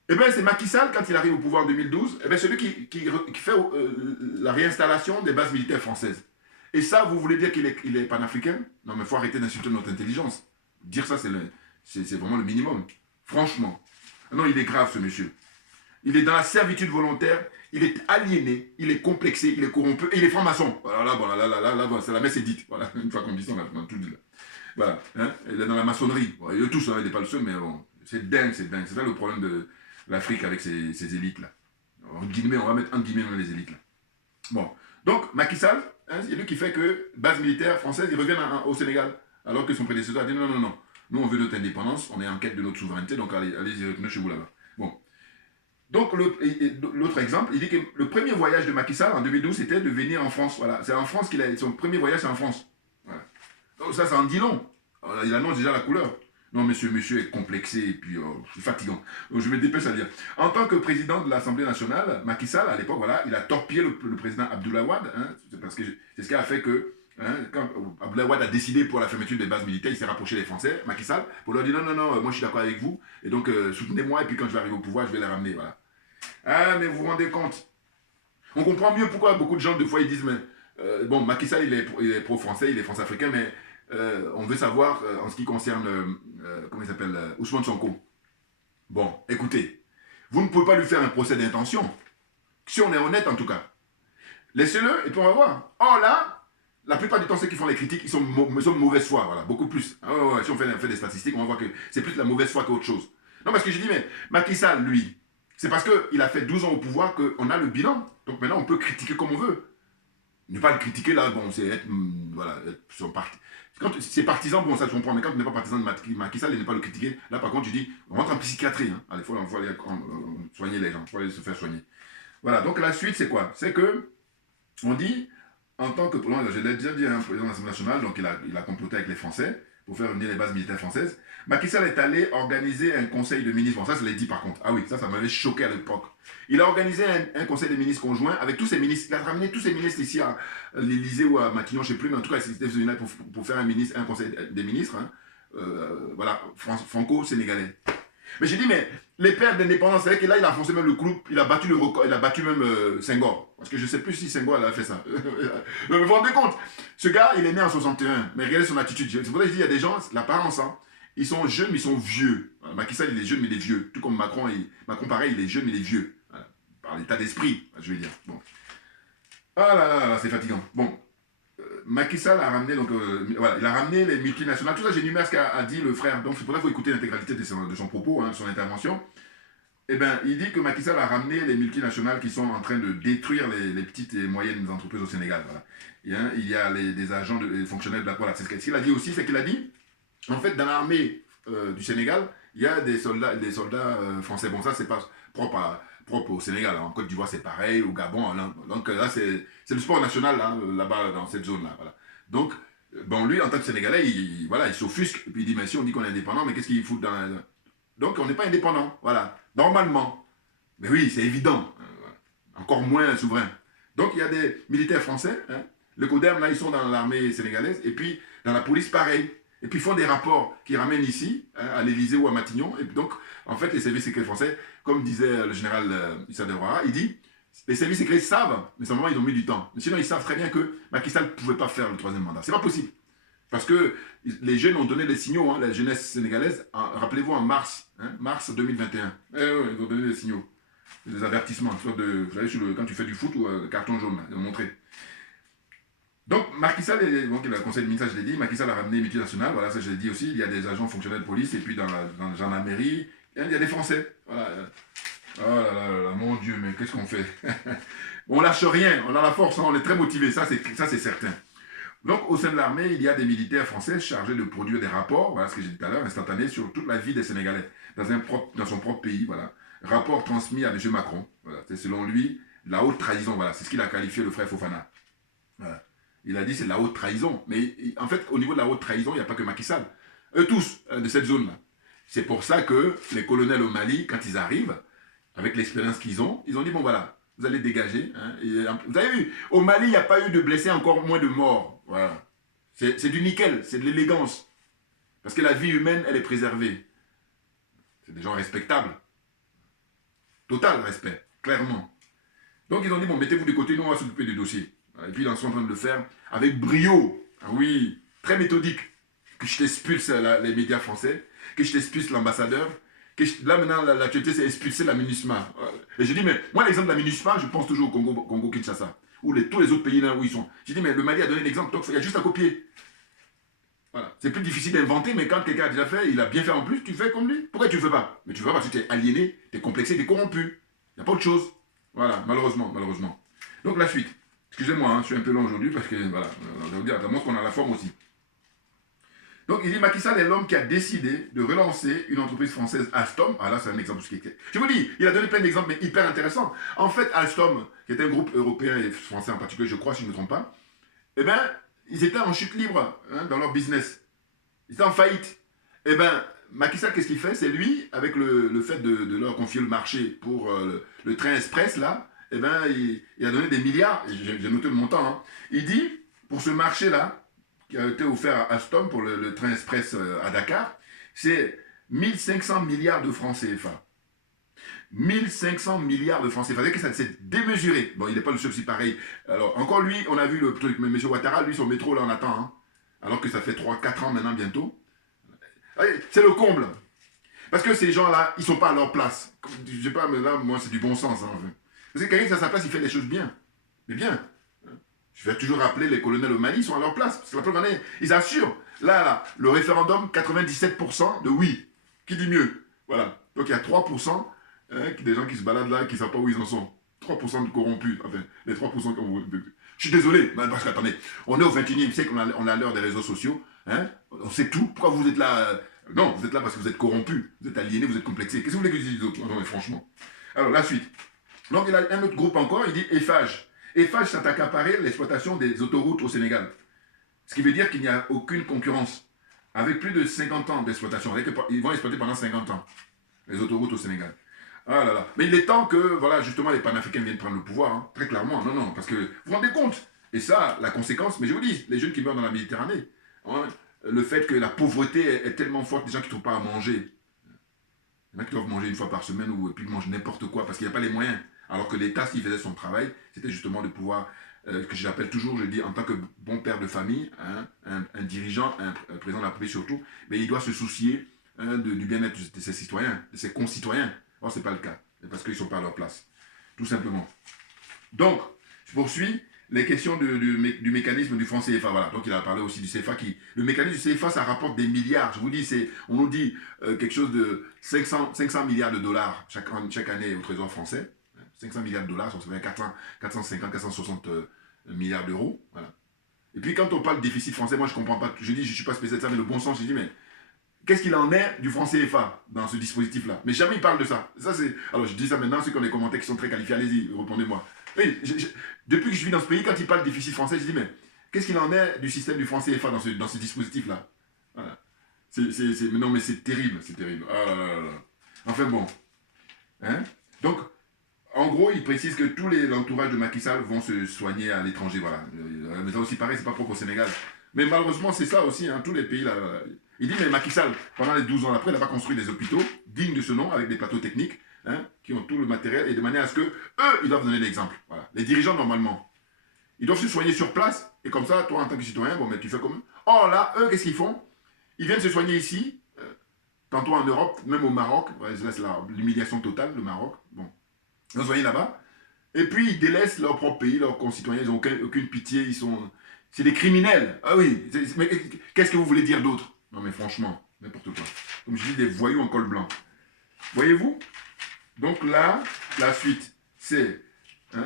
Eh bien, c'est Macky Sall, quand il arrive au pouvoir en 2012, eh bien, celui qui fait la réinstallation des bases militaires françaises. Et ça, vous voulez dire qu'il est panafricain? Non, mais il faut arrêter d'insulter notre intelligence. Dire ça, c'est vraiment le minimum. Franchement. Non, il est grave, ce monsieur. Il est dans la servitude volontaire, il est aliéné, il est complexé, il est corrompu, et il est franc-maçon. Voilà, là, c'est la messe est dite. Voilà, une fois qu'on dit ça, on a tout dit là. Voilà, hein, il est dans la maçonnerie. Bon, il est tous, hein, il n'est pas le seul, mais bon, c'est dingue, c'est dingue. C'est ça le problème de l'Afrique avec ces élites-là. En guillemets, on va mettre en guillemets dans les élites-là. Bon, donc Macky Sall, hein, c'est lui qui fait que base militaire française, il revient au Sénégal, alors que son prédécesseur a dit non, nous on veut notre indépendance, on est en quête de notre souveraineté, donc allez-y, retournez chez vous là-bas. Bon. Donc, l'autre exemple, il dit que le premier voyage de Macky Sall en 2012, c'était de venir en France. Voilà, c'est en France qu'il a son premier voyage, c'est en France. Voilà. Donc, ça en dit long. Alors, il annonce déjà la couleur. Non, monsieur est complexé et puis c'est fatigant. Donc, je me dépêche à dire. En tant que président de l'Assemblée nationale, Macky Sall, à l'époque, voilà, il a torpillé le président Abdoulaye Wade. Hein, c'est ce qui a fait que, hein, quand Abdoulaye Wade a décidé pour la fermeture des bases militaires, il s'est rapproché des Français, Macky Sall, pour leur dire non, moi je suis d'accord avec vous, et donc soutenez-moi, et puis quand je vais arriver au pouvoir, je vais les ramener. Voilà. Ah, mais vous vous rendez compte? On comprend mieux pourquoi beaucoup de gens, des fois, ils disent, mais bon, Macky Sall, il est pro-français, il est france-africain, mais on veut savoir, en ce qui concerne, comment il s'appelle, Ousmane Sonko. Bon, écoutez, vous ne pouvez pas lui faire un procès d'intention. Si on est honnête, en tout cas. Laissez-le, et puis on va voir. Oh là, la plupart du temps, ceux qui font les critiques, ils sont de mauvaise foi, voilà, beaucoup plus. Ouais, si on fait des statistiques, on va voir que c'est plus de la mauvaise foi qu'autre chose. Non, parce que je dis, mais Macky Sall, lui, c'est parce qu'il a fait 12 ans au pouvoir qu'on a le bilan. Donc maintenant, on peut critiquer comme on veut. Ne pas le critiquer, là, bon, c'est être, voilà, son parti. Quand c'est partisan, bon, ça je comprends, mais quand tu n'es pas partisan de Macky Sall, il n'est pas le critiquer. Là, par contre, tu dis, on rentre en psychiatrie. Hein. Allez, il faut aller soigner les gens, il faut aller se faire soigner. Voilà, donc la suite, c'est quoi? C'est que, on dit, en tant que, je l'ai déjà dit, hein, président de l'Assemblée nationale, donc il a comploté avec les Français. pour faire venir les bases militaires françaises. Macky Sall est allé organiser un conseil de ministres. Bon, ça, je l'ai dit par contre. Ah oui, ça m'avait choqué à l'époque. Il a organisé un conseil de ministres conjoint avec tous ses ministres. Il a ramené tous ses ministres ici à l'Élysée ou à Matignon, je ne sais plus, mais en tout cas, il s'était venu pour faire un conseil des ministres. Hein. Voilà, franco-sénégalais. Mais j'ai dit, mais les pères d'indépendance, c'est vrai que là, il a foncé même le clou, il a battu le record, il a battu même Senghor. Parce que je ne sais plus si Senghor a fait ça. Mais vous vous rendez compte, ce gars, il est né en 61, mais regardez son attitude. C'est pour ça que je dis, il y a des gens, l'apparence, hein, ils sont jeunes, mais ils sont vieux. Voilà, Macky Sall, il est jeune, mais il est vieux. Tout comme Macron, Macron pareil, il est jeune, mais il est vieux. Voilà, par l'état d'esprit, je veux dire. Bon. Ah là là, c'est fatigant. Bon. Macky Sall a ramené, donc, voilà, il a ramené les multinationales. Tout ça, j'énumère ce qu'a dit le frère. Donc, c'est pour ça qu'il faut écouter l'intégralité de son propos, hein, de son intervention. Eh bien, il dit que Macky Sall a ramené les multinationales qui sont en train de détruire les petites et moyennes entreprises au Sénégal. Voilà. Il y a des agents, des fonctionnaires de la police. Ce qu'il a dit aussi, c'est qu'il a dit, en fait, dans l'armée du Sénégal, il y a des soldats français. Bon, ça, c'est pas propre au Sénégal. Hein. En Côte d'Ivoire, c'est pareil, au Gabon. Là, donc là, c'est le sport national, là-bas, dans cette zone-là. Voilà. Donc, bon, lui, en tant que Sénégalais, il s'offusque. Et puis il dit, mais si on dit qu'on est indépendant, mais qu'est-ce qu'il fout dans la... Donc, on n'est pas indépendant. Voilà. Normalement. Mais oui, c'est évident. Encore moins souverain. Donc, il y a des militaires français. Hein. Le CODERM, là, ils sont dans l'armée sénégalaise. Et puis, dans la police, pareil. Et puis, ils font des rapports qu'ils ramènent ici, hein, à l'Élysée ou à Matignon. Et donc, en fait, les services secrets français, comme disait le général Issa Derouara, il dit, les services secrets savent, mais simplement, ils ont mis du temps. Mais sinon, ils savent très bien que Macky Sall ne pouvait pas faire le troisième mandat. C'est pas possible. Parce que les jeunes ont donné des signaux, hein, la jeunesse sénégalaise, rappelez-vous en mars 2021. Ils ont donné des signaux, des avertissements. Vous savez, quand tu fais du foot ou carton jaune, là, ils ont montré. Donc, Macky Sall, donc, le conseil de ministre, je l'ai dit, Macky Sall a ramené multinationales, voilà, ça je l'ai dit aussi, il y a des agents fonctionnaires de police, et puis dans la gendarmerie, il y a des Français. Voilà. Oh là là là, mon Dieu, mais qu'est-ce qu'on fait? On lâche rien, on a la force, hein, on est très motivé, ça c'est certain. Donc, au sein de l'armée, il y a des militaires français chargés de produire des rapports, voilà ce que j'ai dit tout à l'heure, instantanés, sur toute la vie des Sénégalais, dans son propre pays, voilà. Rapport transmis à M. Macron, voilà. C'est selon lui la haute trahison, voilà, c'est ce qu'il a qualifié le frère Fofana. Voilà. Il a dit c'est la haute trahison, mais en fait, au niveau de la haute trahison, il n'y a pas que Macky Sall. Eux tous, de cette zone-là. C'est pour ça que les colonels au Mali, quand ils arrivent, avec l'expérience qu'ils ont dit, bon voilà, vous allez dégager. Hein, et, vous avez vu, au Mali, il n'y a pas eu de blessés, encore moins de morts. Voilà. C'est du nickel, c'est de l'élégance. Parce que la vie humaine, elle est préservée. C'est des gens respectables. Total respect, clairement. Donc ils ont dit, bon, mettez-vous de côté, nous on va s'occuper du dossier. Et puis ils sont en train de le faire avec brio. Ah oui, très méthodique. Que je t'expulse les médias français, que je t'expulse l'ambassadeur, là maintenant l'actualité c'est expulser la MINUSMA. Et je dis, mais moi l'exemple de la MINUSMA, je pense toujours au Congo-Kinshasa, ou tous les autres pays là où ils sont. Je dis, mais le Mali a donné l'exemple, donc il y a juste à copier. Voilà. C'est plus difficile d'inventer, mais quand quelqu'un a déjà fait, il a bien fait en plus, tu fais comme lui. Pourquoi tu ne fais pas? Mais tu ne fais pas parce que tu es aliéné, tu es complexé, tu es corrompu. Il n'y a pas autre chose. Voilà, malheureusement. Donc la suite. Excusez-moi, hein, je suis un peu long aujourd'hui parce que, voilà, ça veut dire, ça montre qu'on a la forme aussi. Donc il dit, Macky Sall est l'homme qui a décidé de relancer une entreprise française, Alstom. Ah là, c'est un exemple. Je vous dis, il a donné plein d'exemples, mais hyper intéressants. En fait, Alstom, qui est un groupe européen et français en particulier, je crois, si je ne me trompe pas, eh bien, ils étaient en chute libre hein, dans leur business. Ils étaient en faillite. Eh bien, Macky Sall, qu'est-ce qu'il fait? C'est lui, avec le fait de leur confier le marché pour le train express, là, eh bien, il a donné des milliards, j'ai noté le montant. Hein. Il dit, pour ce marché-là, qui a été offert à Alstom pour le train express à Dakar, c'est 1500 milliards de francs CFA. 1500 milliards de francs CFA. C'est-à-dire que ça s'est démesuré. Bon, il n'est pas le seul, c'est pareil. Alors, encore lui, on a vu le truc, mais M. Ouattara, lui, son métro, là, on attend. Hein. Alors que ça fait 3-4 ans maintenant, bientôt. C'est le comble. Parce que ces gens-là, ils ne sont pas à leur place. Je sais pas, mais là, moi, c'est du bon sens. Hein, enfin. Parce que quelqu'un qui est à sa place, il fait les choses bien. Mais bien. Je vais toujours rappeler, les colonels au Mali, ils sont à leur place. Parce que la première année, ils assurent. Là, le référendum, 97% de oui. Qui dit mieux? Voilà. Donc, il y a 3% des gens qui se baladent là et qui ne savent pas où ils en sont. 3% de corrompus. Enfin, les 3% que vous... Je suis désolé, parce que, attendez, on est au 21e siècle, on a l'heure des réseaux sociaux. Hein, on sait tout. Pourquoi vous êtes là non, vous êtes là parce que vous êtes corrompu. Vous êtes aliéné, vous êtes complexé. Qu'est-ce que vous voulez que je dise d'autre? Non, mais franchement. Alors, la suite. Donc, il y a un autre groupe encore, il dit Eiffage. Eiffage s'est accaparé l'exploitation des autoroutes au Sénégal. Ce qui veut dire qu'il n'y a aucune concurrence avec plus de 50 ans d'exploitation. Ils vont exploiter pendant 50 ans les autoroutes au Sénégal. Ah là là. Mais il est temps que, voilà, justement, les panafricains viennent prendre le pouvoir, hein, très clairement. Non, non, parce que vous vous rendez compte. Et ça, la conséquence, mais je vous dis, les jeunes qui meurent dans la Méditerranée, hein, le fait que la pauvreté est tellement forte, des gens qui ne trouvent pas à manger. Il y en a qui doivent manger une fois par semaine ou puis mangent n'importe quoi parce qu'il n'y a pas les moyens. Alors que l'État, s'il faisait son travail, c'était justement de pouvoir, que j'appelle toujours, je dis, en tant que bon père de famille, hein, un dirigeant, un président de la République surtout, mais il doit se soucier hein, du bien-être de ses citoyens, de ses concitoyens. Or, ce n'est pas le cas, parce qu'ils ne sont pas à leur place, tout simplement. Donc, je poursuis les questions du mécanisme du franc CFA. Voilà. Donc, il a parlé aussi du CFA. Le mécanisme du CFA, ça rapporte des milliards. Je vous dis, on nous dit quelque chose de 500 milliards de dollars chaque année au Trésor français. 500 milliards de dollars, ça fait 450, 460 milliards d'euros. Voilà. Et puis, quand on parle de déficit français, moi, je ne comprends pas. Je dis, je ne suis pas spécialiste de ça, mais le bon sens, je dis, mais qu'est-ce qu'il en est du franc CFA dans ce dispositif-là? Mais jamais il parle de ça. Alors, je dis ça maintenant, ceux qui ont des commentaires qui sont très qualifiés, allez-y, répondez-moi. Oui, depuis que je vis dans ce pays, quand il parle de déficit français, je dis, mais qu'est-ce qu'il en est du système du franc CFA dans ce dispositif-là? Voilà. Non, mais c'est terrible, c'est terrible. Ah là là là. Enfin bon. Hein? Donc, en gros, il précise que l'entourage de Macky Sall vont se soigner à l'étranger. Voilà. Mais ça aussi, pareil, c'est pas propre au Sénégal. Mais malheureusement, c'est ça aussi, hein, tous les pays là. Il dit, mais Macky Sall, pendant les 12 ans après, il n'a pas construit des hôpitaux dignes de ce nom, avec des plateaux techniques, hein, qui ont tout le matériel, et de manière à ce que eux, ils doivent donner l'exemple. Voilà. Les dirigeants, normalement, ils doivent se soigner sur place, et comme ça, toi, en tant que citoyen, bon, mais tu fais comme eux. Or là, eux, qu'est-ce qu'ils font? Ils viennent se soigner ici, tantôt en Europe, même au Maroc. Ouais, là, c'est l'humiliation totale, le Maroc. Bon. Ils vont se soigner là-bas. Et puis, ils délaissent leur propre pays, leurs concitoyens, ils n'ont aucune pitié, c'est des criminels. Ah oui, mais qu'est-ce que vous voulez dire d'autre? Non mais franchement, n'importe quoi. Comme je dis, des voyous en col blanc. Voyez-vous? Donc là, la suite, c'est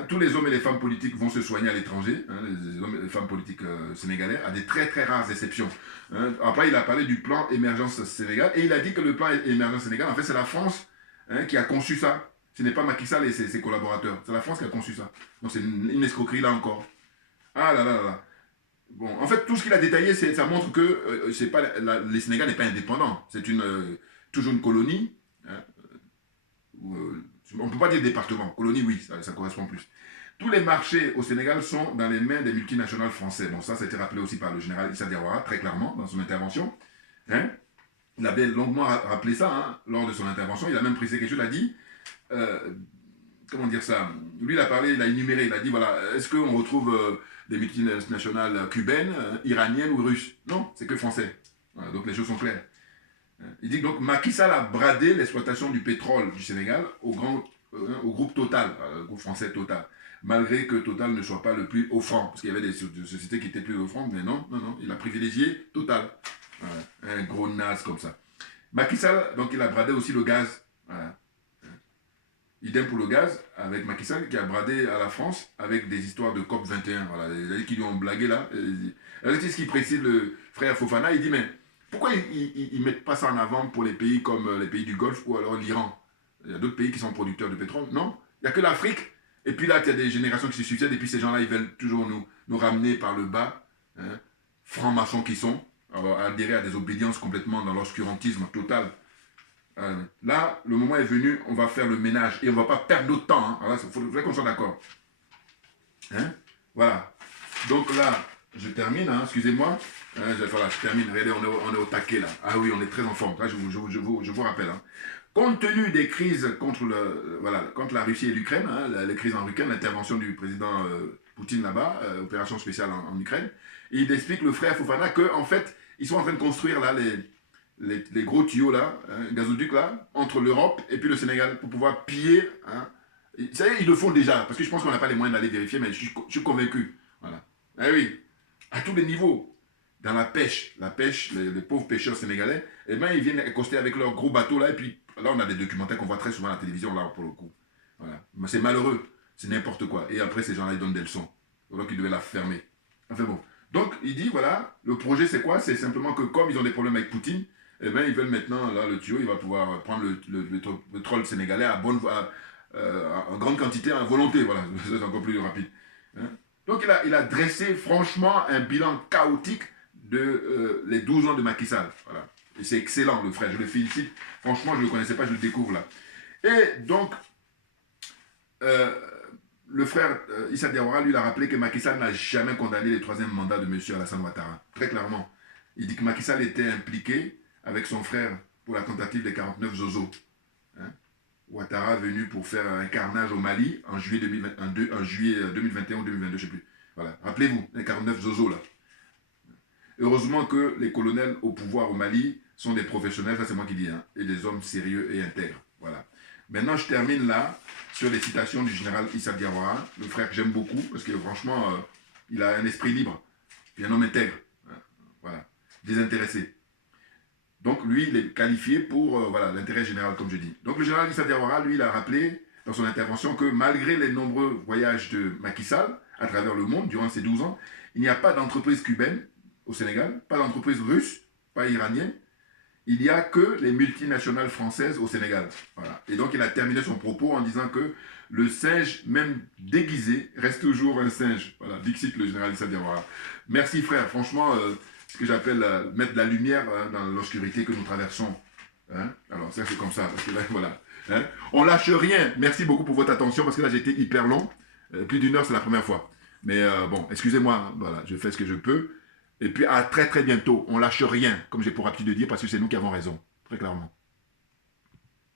tous les hommes et les femmes politiques vont se soigner à l'étranger, hein, les hommes et les femmes politiques sénégalais, à des très très rares exceptions. Hein. Après, il a parlé du plan émergence Sénégal, et il a dit que le plan émergence Sénégal, en fait, c'est la France hein, qui a conçu ça. Ce n'est pas Macky Sall et ses collaborateurs. C'est la France qui a conçu ça. Donc c'est une escroquerie là encore. Ah là là là là. Bon, en fait, tout ce qu'il a détaillé, ça montre que le Sénégal n'est pas indépendant. C'est toujours une colonie. Hein, on ne peut pas dire département. Colonie, oui, ça correspond plus. Tous les marchés au Sénégal sont dans les mains des multinationales françaises. Bon, ça a été rappelé aussi par le général Issa Diawara, très clairement, dans son intervention. Hein, il avait longuement rappelé ça hein, lors de son intervention. Il a même précisé quelque chose, il a dit... comment dire ça? Lui, il a parlé, il a énuméré, il a dit, voilà, est-ce qu'on retrouve des multinationales cubaines, iraniennes ou russes? Non, c'est que français. Voilà, donc les choses sont claires. Il dit donc Macky Sall a bradé l'exploitation du pétrole du Sénégal au groupe Total, le groupe français Total, malgré que Total ne soit pas le plus offrant, parce qu'il y avait des sociétés qui étaient plus offrantes, mais non, il a privilégié Total. Voilà, un gros naze comme ça. Macky Sall, donc il a bradé aussi le gaz. Voilà. Idem pour le gaz, avec Macky Sall qui a bradé à la France avec des histoires de COP21. Voilà, les qui lui ont blagué là. C'est ce qui précise le frère Fofana. Il dit, mais pourquoi ils ne mettent pas ça en avant pour les pays comme les pays du Golfe ou alors l'Iran? Il y a d'autres pays qui sont producteurs de pétrole. Non, il n'y a que l'Afrique. Et puis là, il y a des générations qui se succèdent et puis ces gens-là, ils veulent toujours nous ramener par le bas, hein, francs-maçons qui sont, alors, adhérer à des obédiences complètement dans l'obscurantisme total. Là, le moment est venu, on va faire le ménage et on ne va pas perdre d'autre temps. Hein. Voilà, il faudrait qu'on soit d'accord. Hein? Voilà. Donc là, je termine, hein, excusez-moi. Voilà, je termine. Regardez, on est au taquet là. Ah oui, on est très en forme. Là, je vous rappelle. Hein. Compte tenu des crises contre la Russie et l'Ukraine, hein, les crises en Ukraine, l'intervention du président Poutine là-bas, opération spéciale en Ukraine, il explique le frère Fofana qu'en fait, ils sont en train de construire là les gros tuyaux là, hein, gazoducs là, entre l'Europe et puis le Sénégal pour pouvoir piller. Hein. Ça y est, ils le font déjà, parce que je pense qu'on n'a pas les moyens d'aller vérifier, mais je suis convaincu. Voilà. Eh oui, à tous les niveaux. Dans la pêche, les pauvres pêcheurs sénégalais, eh ben, ils viennent accoster avec leurs gros bateaux là, et puis là on a des documentaires qu'on voit très souvent à la télévision là pour le coup. Voilà. Mais c'est malheureux, c'est n'importe quoi. Et après ces gens-là ils donnent des leçons. Donc ils devaient la fermer. Enfin bon. Donc il dit voilà, le projet c'est quoi? C'est simplement que comme ils ont des problèmes avec Poutine, eh ben, ils veulent maintenant, là, le tuyau, il va pouvoir prendre le troll sénégalais en grande quantité, à volonté, voilà, c'est encore plus rapide. Hein? Donc il a dressé franchement un bilan chaotique de les 12 ans de Macky Sall. Voilà. Et c'est excellent, le frère. Je le félicite. Franchement, je ne le connaissais pas, je le découvre là. Et donc, le frère Issa Diawara, lui, il a rappelé que Macky Sall n'a jamais condamné le troisième mandat de M. Alassane Ouattara. Très clairement. Il dit que Macky Sall était impliqué avec son frère pour la tentative des 49 Zozo. Hein? Ouattara venu pour faire un carnage au Mali en juillet 2021 ou 2022, je ne sais plus. Voilà. Rappelez-vous, les 49 Zozo là. Heureusement que les colonels au pouvoir au Mali sont des professionnels, ça c'est moi qui dis, hein, et des hommes sérieux et intègres. Voilà. Maintenant, je termine là sur les citations du général Issa Diawara, le frère que j'aime beaucoup, parce que franchement, il a un esprit libre, puis un homme intègre, hein, voilà, désintéressé. Donc lui, il est qualifié pour voilà, l'intérêt général, comme je dis. Donc le général Issa Diawara, lui, il a rappelé dans son intervention que malgré les nombreux voyages de Macky Sall à travers le monde durant ces 12 ans, il n'y a pas d'entreprise cubaine au Sénégal, pas d'entreprise russe, pas iranienne, il n'y a que les multinationales françaises au Sénégal. Voilà. Et donc il a terminé son propos en disant que le singe, même déguisé, reste toujours un singe. Voilà, dixit le général Issa Diawara. Merci frère, franchement, ce que j'appelle mettre de la lumière dans l'obscurité que nous traversons. Hein? Alors ça c'est comme ça, parce que là, voilà. Hein? On lâche rien. Merci beaucoup pour votre attention, parce que là j'ai été hyper long. Plus d'une heure, c'est la première fois. Mais bon, excusez-moi, hein, voilà, je fais ce que je peux. Et puis à très très bientôt. On lâche rien, comme j'ai pour habitude de dire, parce que c'est nous qui avons raison, très clairement.